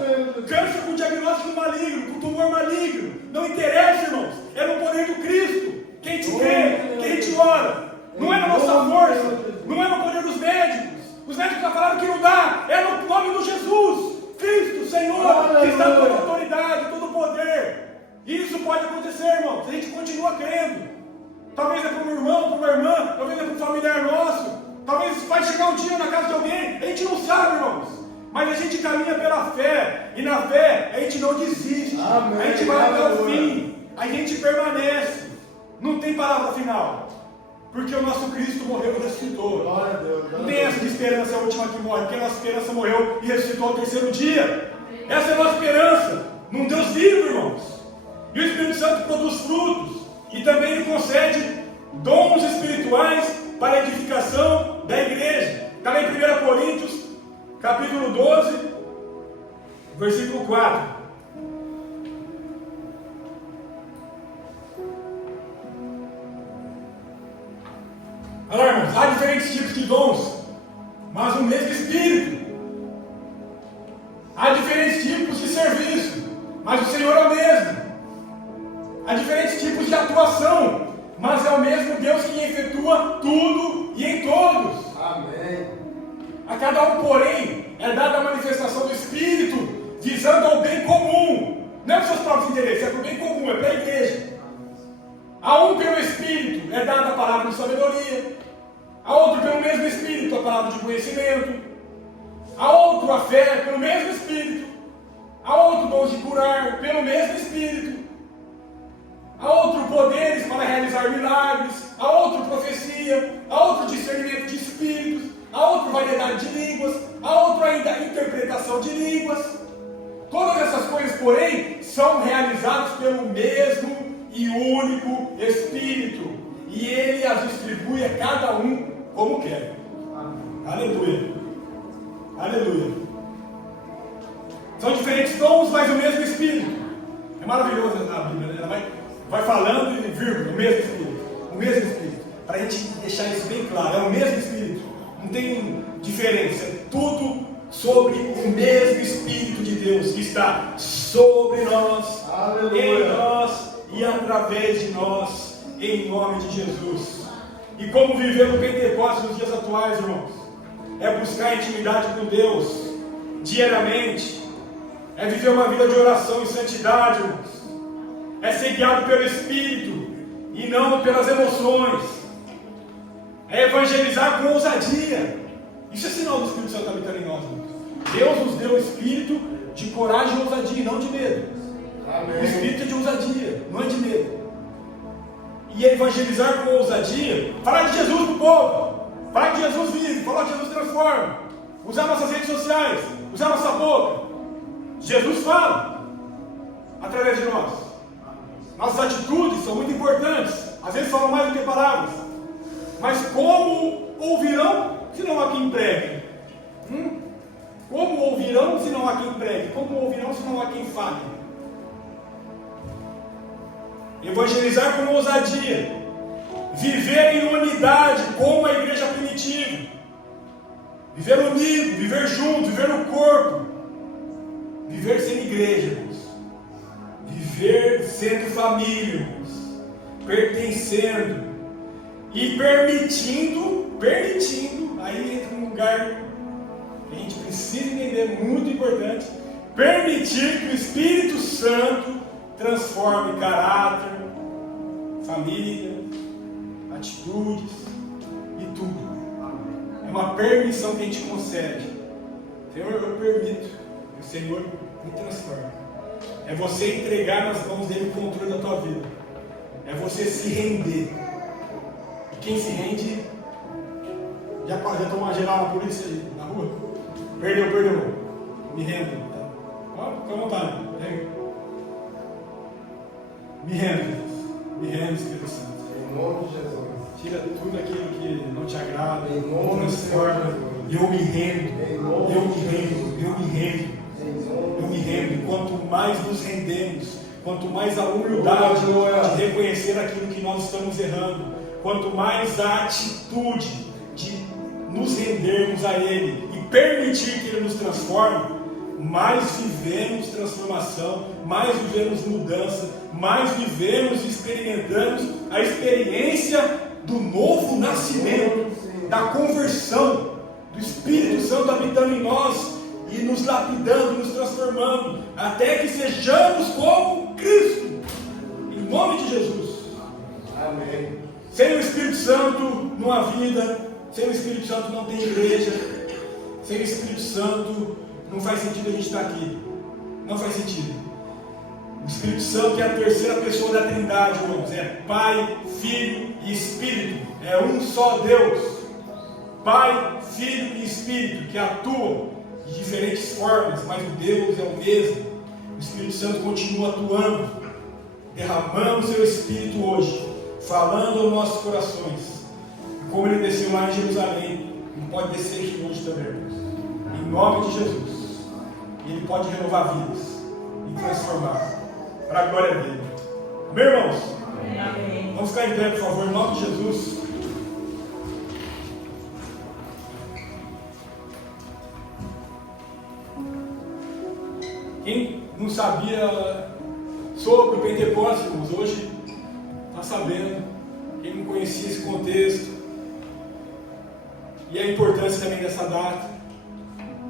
Câncer com diagnóstico maligno, com tumor maligno. Não interessa, irmãos. É no poder do Cristo que a gente crê, que a gente ora. Não é na nossa força, não é no poder dos médicos. Os médicos já falaram que não dá. É no nome do Jesus Cristo, Senhor, que está toda a autoridade, todo o poder. E isso pode acontecer, irmãos. A gente continua crendo. Talvez é para um irmão, para uma irmã, talvez é para um familiar nosso, talvez vai chegar um dia na casa de alguém, a gente não sabe, irmãos, mas a gente caminha pela fé, e na fé a gente não desiste, a gente vai até o fim, a gente permanece, não tem palavra final, porque o nosso Cristo morreu e ressuscitou. Não tem essa de esperança, é a última que morre, porque a nossa esperança morreu e ressuscitou ao terceiro dia. Essa é a nossa esperança, num Deus vivo, irmãos. E o Espírito Santo produz frutos. E também Ele concede dons espirituais para a edificação da igreja. Está lá em 1 Coríntios, capítulo 12, versículo 4. Olha lá, irmãos, há diferentes tipos de dons, mas o mesmo Espírito. Há diferentes tipos de serviço, mas o Senhor é o mesmo. Há diferentes tipos de atuação, mas é o mesmo Deus que efetua tudo e em todos. Amém. A cada um, porém, é dada a manifestação do Espírito, visando ao bem comum. Não é para os seus próprios interesses, é para o bem comum, é para a igreja. A um, pelo Espírito, é dada a palavra de sabedoria. A outro, pelo mesmo Espírito, a palavra de conhecimento. A outro, a fé, pelo mesmo Espírito. A outro, dons de curar, pelo mesmo Espírito. A outro poderes para realizar milagres, a outro profecia, a outro discernimento de espíritos, a outro variedade de línguas, a outro ainda interpretação de línguas. Todas essas coisas, porém, são realizadas pelo mesmo e único Espírito, e Ele as distribui a cada um como quer. Aleluia. Aleluia. São diferentes dons, mas o mesmo Espírito. É maravilhoso a Bíblia, né? Ela vai falando e vírgula, o mesmo Espírito. O mesmo Espírito. Para a gente deixar isso bem claro, é o mesmo Espírito. Não tem diferença. É tudo sobre o mesmo Espírito de Deus que está sobre nós, aleluia, em nós e através de nós, em nome de Jesus. E como viver no Pentecostes nos dias atuais, irmãos? É buscar intimidade com Deus diariamente. É viver uma vida de oração e santidade, irmãos. É ser guiado pelo Espírito e não pelas emoções. É evangelizar com ousadia. Isso é sinal do Espírito Santo habitando em nós, irmãos. Deus nos deu o espírito de coragem e ousadia, não de medo. Amém. O espírito é de ousadia, não é de medo. E evangelizar com ousadia, falar de Jesus para o povo, falar que Jesus vive, falar que Jesus transforma, usar nossas redes sociais, usar nossa boca. Jesus fala através de nós. Nossas atitudes são muito importantes, às vezes falam mais do que palavras. Mas como ouvirão se não há quem pregue? Como ouvirão se não há quem pregue? Como ouvirão se não há quem fale? Evangelizar com ousadia, viver em unidade como a igreja primitiva, viver unido, viver junto, viver no corpo, viver sem igreja, irmãos. Viver sendo família, irmãos. Pertencendo e permitindo, aí entra um lugar que a gente precisa entender, muito importante, permitir que o Espírito Santo transforme caráter, família, atitudes e tudo. É uma permissão que a gente concede. Senhor, eu permito, o Senhor me transforma. É você entregar nas mãos dele o controle da tua vida. É você se render. E quem se rende, já tomou uma geral na polícia aí, na rua? Perdeu. Me rendo. Tá? Fica à vontade. Me rendo, Espírito Santo. Em nome de Jesus. Tira tudo aquilo que não te agrada, Em nome de transforma. Eu me rendo. Em nome Eu me rendo. Eu me rendo. Em nome Eu me rendo. Quanto mais nos rendemos, quanto mais a humildade de reconhecer aquilo que nós estamos errando, quanto mais a atitude de nos rendermos a Ele e permitir que Ele nos transforme, mais vivemos transformação, mais vivemos mudança, mais vivemos e experimentamos a experiência do novo nascimento, da conversão, do Espírito Santo habitando em nós e nos lapidando, nos transformando, até que sejamos como Cristo, em nome de Jesus. Amém. Sem o Espírito Santo não há vida, sem o Espírito Santo não tem igreja, sem o Espírito Santo não faz sentido a gente estar aqui, não faz sentido. O Espírito Santo é a terceira pessoa da Trindade, irmãos, é Pai, Filho e Espírito, é um só Deus, Pai, Filho e Espírito, que atuam de diferentes formas, mas o Deus é o mesmo. O Espírito Santo continua atuando, derramando o seu Espírito hoje, falando aos nossos corações. E como Ele desceu lá em Jerusalém, Ele pode descer aqui hoje também, irmãos. Em nome de Jesus. E Ele pode renovar vidas e transformar para a glória dele. Amém, irmãos? Amém. Vamos ficar em pé, por favor, em nome de Jesus. Quem não sabia sobre o Pentecostes, irmãos, hoje está sabendo. Quem não conhecia esse contexto e a importância também dessa data.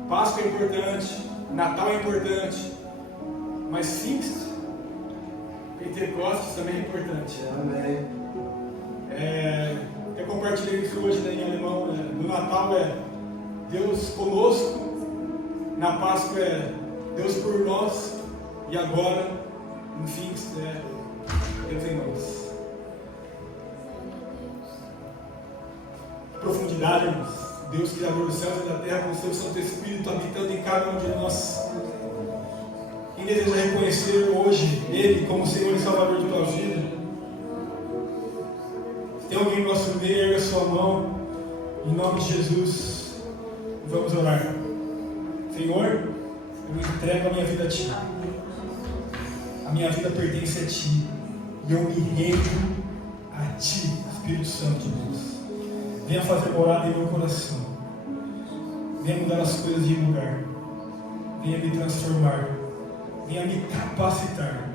Páscoa é importante, Natal é importante, mas Pentecostes também é importante. Amém. Eu compartilhei isso hoje em alemão. No Natal é Deus conosco, na Páscoa é Deus por nós, e agora, no Pfingst, é Deus em nós. Profundidade, irmãos. Deus, Criador dos céus e da terra, com o seu Santo Espírito habitando em cada um de nós. Quem deseja reconhecer hoje Ele como Senhor e Salvador de tua vida? Se tem alguém no nosso meio, erga sua mão, em nome de Jesus, e vamos orar. Senhor, eu entrego a minha vida a Ti. A minha vida pertence a Ti, e eu me rendo a Ti, Espírito Santo de Deus. Venha fazer morada em meu coração. Venha mudar as coisas de lugar. Venha me transformar. Venha me capacitar.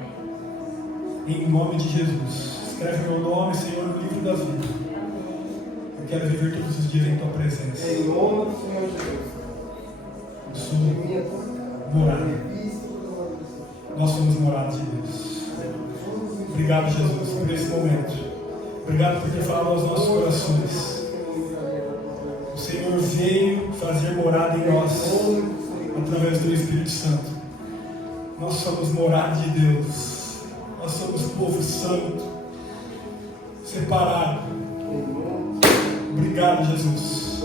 Em nome de Jesus. Escreve meu nome, Senhor, no livro da vida. Eu quero viver todos os dias em Tua presença. Em nome do Senhor Jesus. Eu sou morada. Nós somos morados de Deus. Obrigado, Jesus, por esse momento. Obrigado por ter falado aos nossos corações. O Senhor veio fazer morada em nós através do Espírito Santo. Nós somos morada de Deus. Nós somos povo santo, separado. Obrigado, Jesus,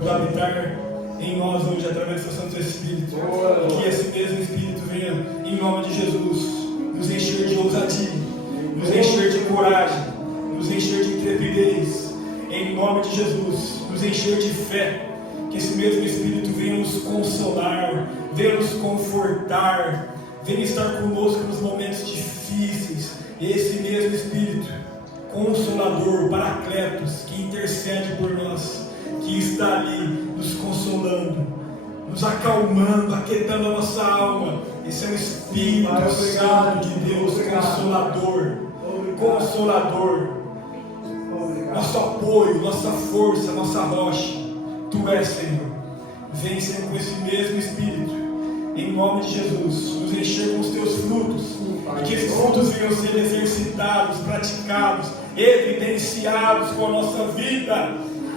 por habitar em nós hoje através do seu Santo Espírito. Que esse mesmo Espírito venha, em nome de Jesus, nos encher de ousadia, nos encher de coragem, nos encher de intrepidez, em nome de Jesus, nos encher de fé. Que esse mesmo Espírito venha nos consolar, venha nos confortar, venha estar conosco nos momentos difíceis. Esse mesmo Espírito Consolador, Paracletos, que intercede por nós, que está ali nos consolando, nos acalmando, aquietando a nossa alma. Esse é o Espírito Santo de Deus, Consolador, Consolador, nosso apoio, nossa força, nossa rocha. Tu és, Senhor. Vem, Senhor, com esse mesmo Espírito, em nome de Jesus, nos encher com os teus frutos, e que esses frutos venham ser exercitados, praticados, evidenciados com a nossa vida,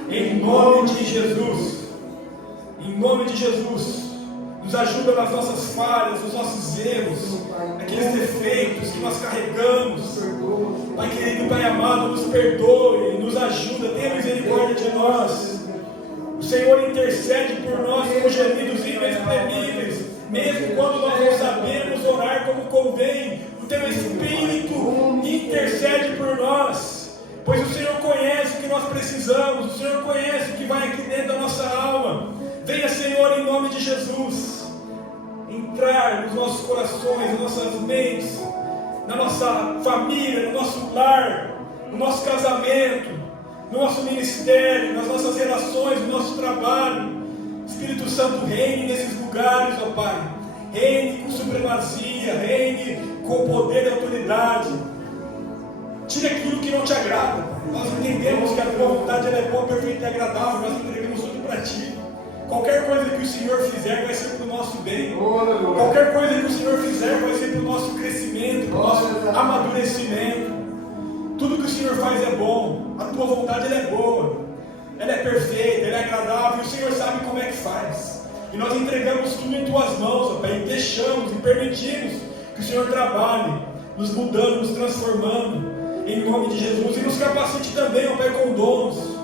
em nome de Jesus. Em nome de Jesus, nos ajuda nas nossas falhas, nos nossos erros, aqueles defeitos que nós carregamos. Pai querido, Pai amado, nos perdoe, nos ajuda, tenha misericórdia de nós. O Senhor intercede por nós com gemidos inexprimíveis, mesmo quando nós não sabemos orar como convém. O Teu Espírito intercede por nós, pois o Senhor conhece o que nós precisamos, o Senhor conhece o que vai aqui dentro da nossa alma. Venha, Senhor, em nome de Jesus, entrar nos nossos corações, nas nossas mentes, na nossa família, no nosso lar, no nosso casamento, no nosso ministério, nas nossas relações, no nosso trabalho. Espírito Santo, reine nesses lugares, ó Pai. Reine com supremacia, reine com poder e autoridade. Tire aquilo que não te agrada. Nós entendemos que a tua vontade ela é boa, perfeita e agradável. Nós entregamos tudo para ti. Qualquer coisa que o Senhor fizer vai ser para o nosso bem. Qualquer coisa que o Senhor fizer vai ser para o nosso crescimento, para o nosso amadurecimento. Tudo que o Senhor faz é bom. A tua vontade ela é boa. Ela é perfeita, ela é agradável. E o Senhor sabe como é que faz. E nós entregamos tudo em tuas mãos, ó Pai. E deixamos e permitimos que o Senhor trabalhe, nos mudando, nos transformando. Em nome de Jesus. E nos capacite também, ó Pai, com dons.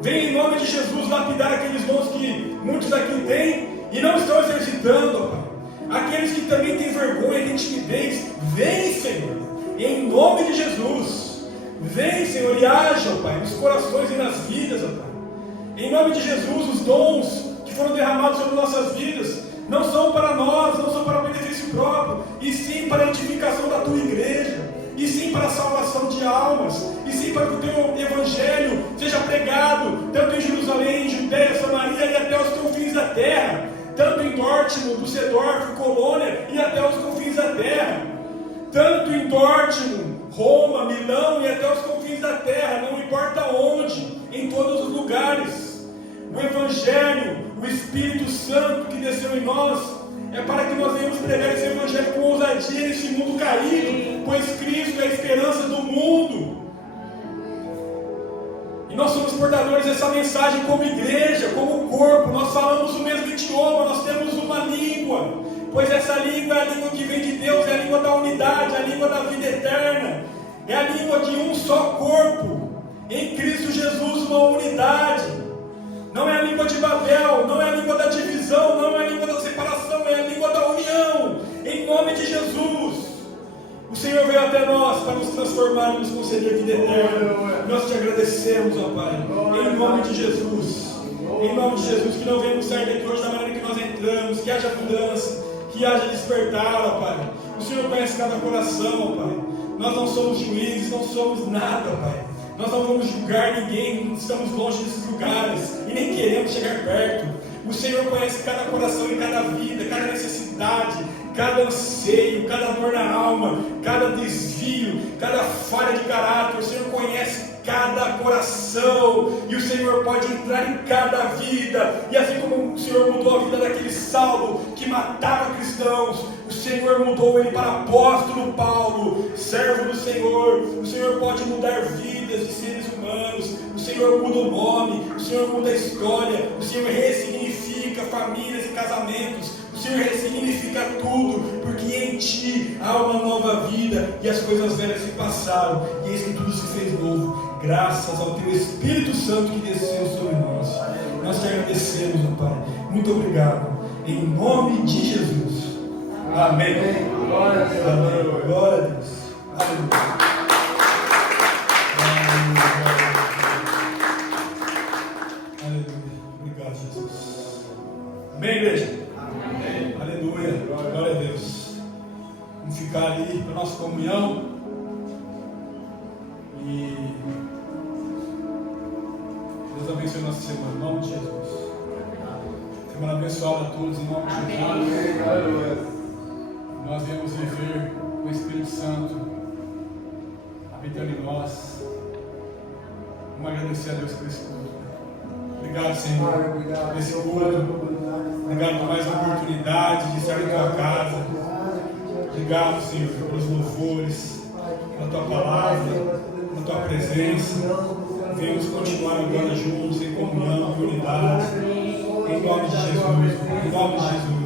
Venha em nome de Jesus lapidar aqueles dons que muitos aqui têm e não estão exercitando, ó Pai. Aqueles que também têm vergonha, têm timidez, vem, Senhor, em nome de Jesus. Vem, Senhor, e haja, ó Pai, nos corações e nas vidas, ó Pai. Em nome de Jesus, os dons que foram derramados sobre nossas vidas não são para nós, não são para o benefício próprio, e sim para a edificação da tua igreja, e sim para a salvação de almas, e sim para que o teu evangelho seja pregado tanto em Jerusalém, em Judéia, Samaria e até os confins da terra, tanto em Dortmund, Düsseldorf, Colônia e até os confins da terra, tanto em Dortmund, Roma, Milão e até os confins da terra, não importa onde, em todos os lugares. O evangelho, o Espírito Santo que desceu em nós, é para que nós venhamos pregar esse evangelho com ousadia nesse mundo caído, pois Cristo é a esperança do mundo. E nós somos portadores dessa mensagem como igreja, como corpo. Nós falamos o mesmo idioma, nós temos uma língua, pois essa língua é a língua que vem de Deus, é a língua da unidade, é a língua da vida eterna, é a língua de um só corpo, em Cristo Jesus, uma unidade. Não é a língua de Babel, não é a língua da divisão, não é a língua da separação, é a língua da união, em nome de Jesus. O Senhor veio até nós para nos transformar e nos conceder vida eterna. Nós te agradecemos, ó Pai, em nome de Jesus. Em nome de Jesus, que não venhamos sair daqui hoje da maneira que nós entramos, que haja mudança, que haja despertar, ó Pai. O Senhor conhece cada coração, ó Pai. Nós não somos juízes, não somos nada, ó Pai. Nós não vamos julgar ninguém, estamos longe desses lugares e nem queremos chegar perto. O Senhor conhece cada coração e cada vida, cada necessidade, cada anseio, cada dor na alma, cada desvio, cada falha de caráter. O Senhor conhece cada coração e o Senhor pode entrar em cada vida. E assim como o Senhor mudou a vida daquele Saulo que matava cristãos, o Senhor mudou ele para apóstolo Paulo, servo do Senhor. O Senhor pode mudar vidas de seres humanos. O Senhor muda o nome, o Senhor muda a história, o Senhor ressignifica famílias e casamentos. O Senhor ressignifica tudo, porque em Ti há uma nova vida e as coisas velhas se passaram e eis que tudo se fez novo, graças ao Teu Espírito Santo que desceu sobre nós. Nós te agradecemos, ó Pai. Muito obrigado. Em nome de Jesus. Amém. Glória a Deus. Amém. Glória a Deus. Aleluia. Amém, igreja? Amém. Aleluia. Glória a Deus. Vamos ficar ali para a nossa comunhão. E Deus abençoe a nossa semana, em nome de Jesus. Semana abençoada a todos, em nome de Jesus. Amém. Nós viemos viver com o Espírito Santo habitando em nós. Vamos agradecer a Deus por esse culto. Obrigado, Senhor, por esse culto. Obrigado por mais uma oportunidade de estar em tua casa. Obrigado, Senhor, pelos louvores, pela tua palavra, pela tua presença. Venhamos continuar agora juntos em comunhão, em unidade. Em nome de Jesus. Em nome de Jesus.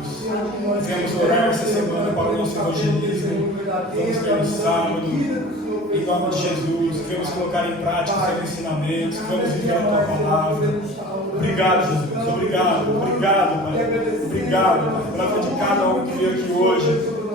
Venhamos orar essa semana para o nosso evangelismo. Vamos ter no sábado. Em nome de Jesus, queremos colocar em prática os ensinamentos, vamos viver a tua palavra. Obrigado, Jesus, obrigado, Pai. Obrigado, Pai, pela vida de cada um que veio aqui hoje.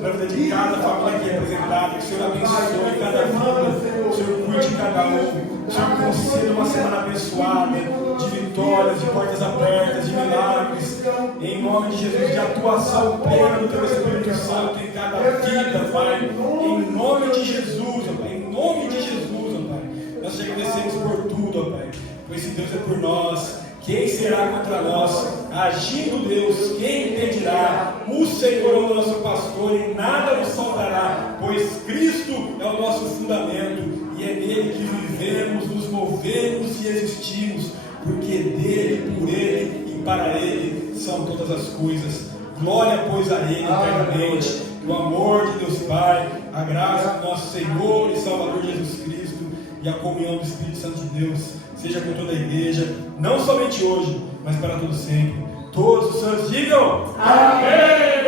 pela vida de cada família aqui representada, que o Senhor abençoe cada vida, o Senhor cuide cada um, o Senhor conceda uma semana abençoada, de vitórias, de portas abertas, de milagres, em nome de Jesus, de atuação plena do Teu Espírito Santo em cada vida, Pai, em nome de Jesus, ó Pai, em nome de Jesus, ó Pai, nós te agradecemos por tudo, ó Pai, pois se Deus é por nós, quem será contra nós? Agindo Deus, quem impedirá? O Senhor é o nosso pastor e nada nos faltará, pois Cristo é o nosso fundamento e é nele que vivemos, nos movemos e existimos, porque dele, por ele e para ele são todas as coisas. Glória, pois, a ele eternamente, o amor de Deus Pai, a graça do nosso Senhor e Salvador Jesus Cristo e a comunhão do Espírito Santo de Deus seja com toda a igreja, não somente hoje, mas para todo sempre. Todos os santos digam amém!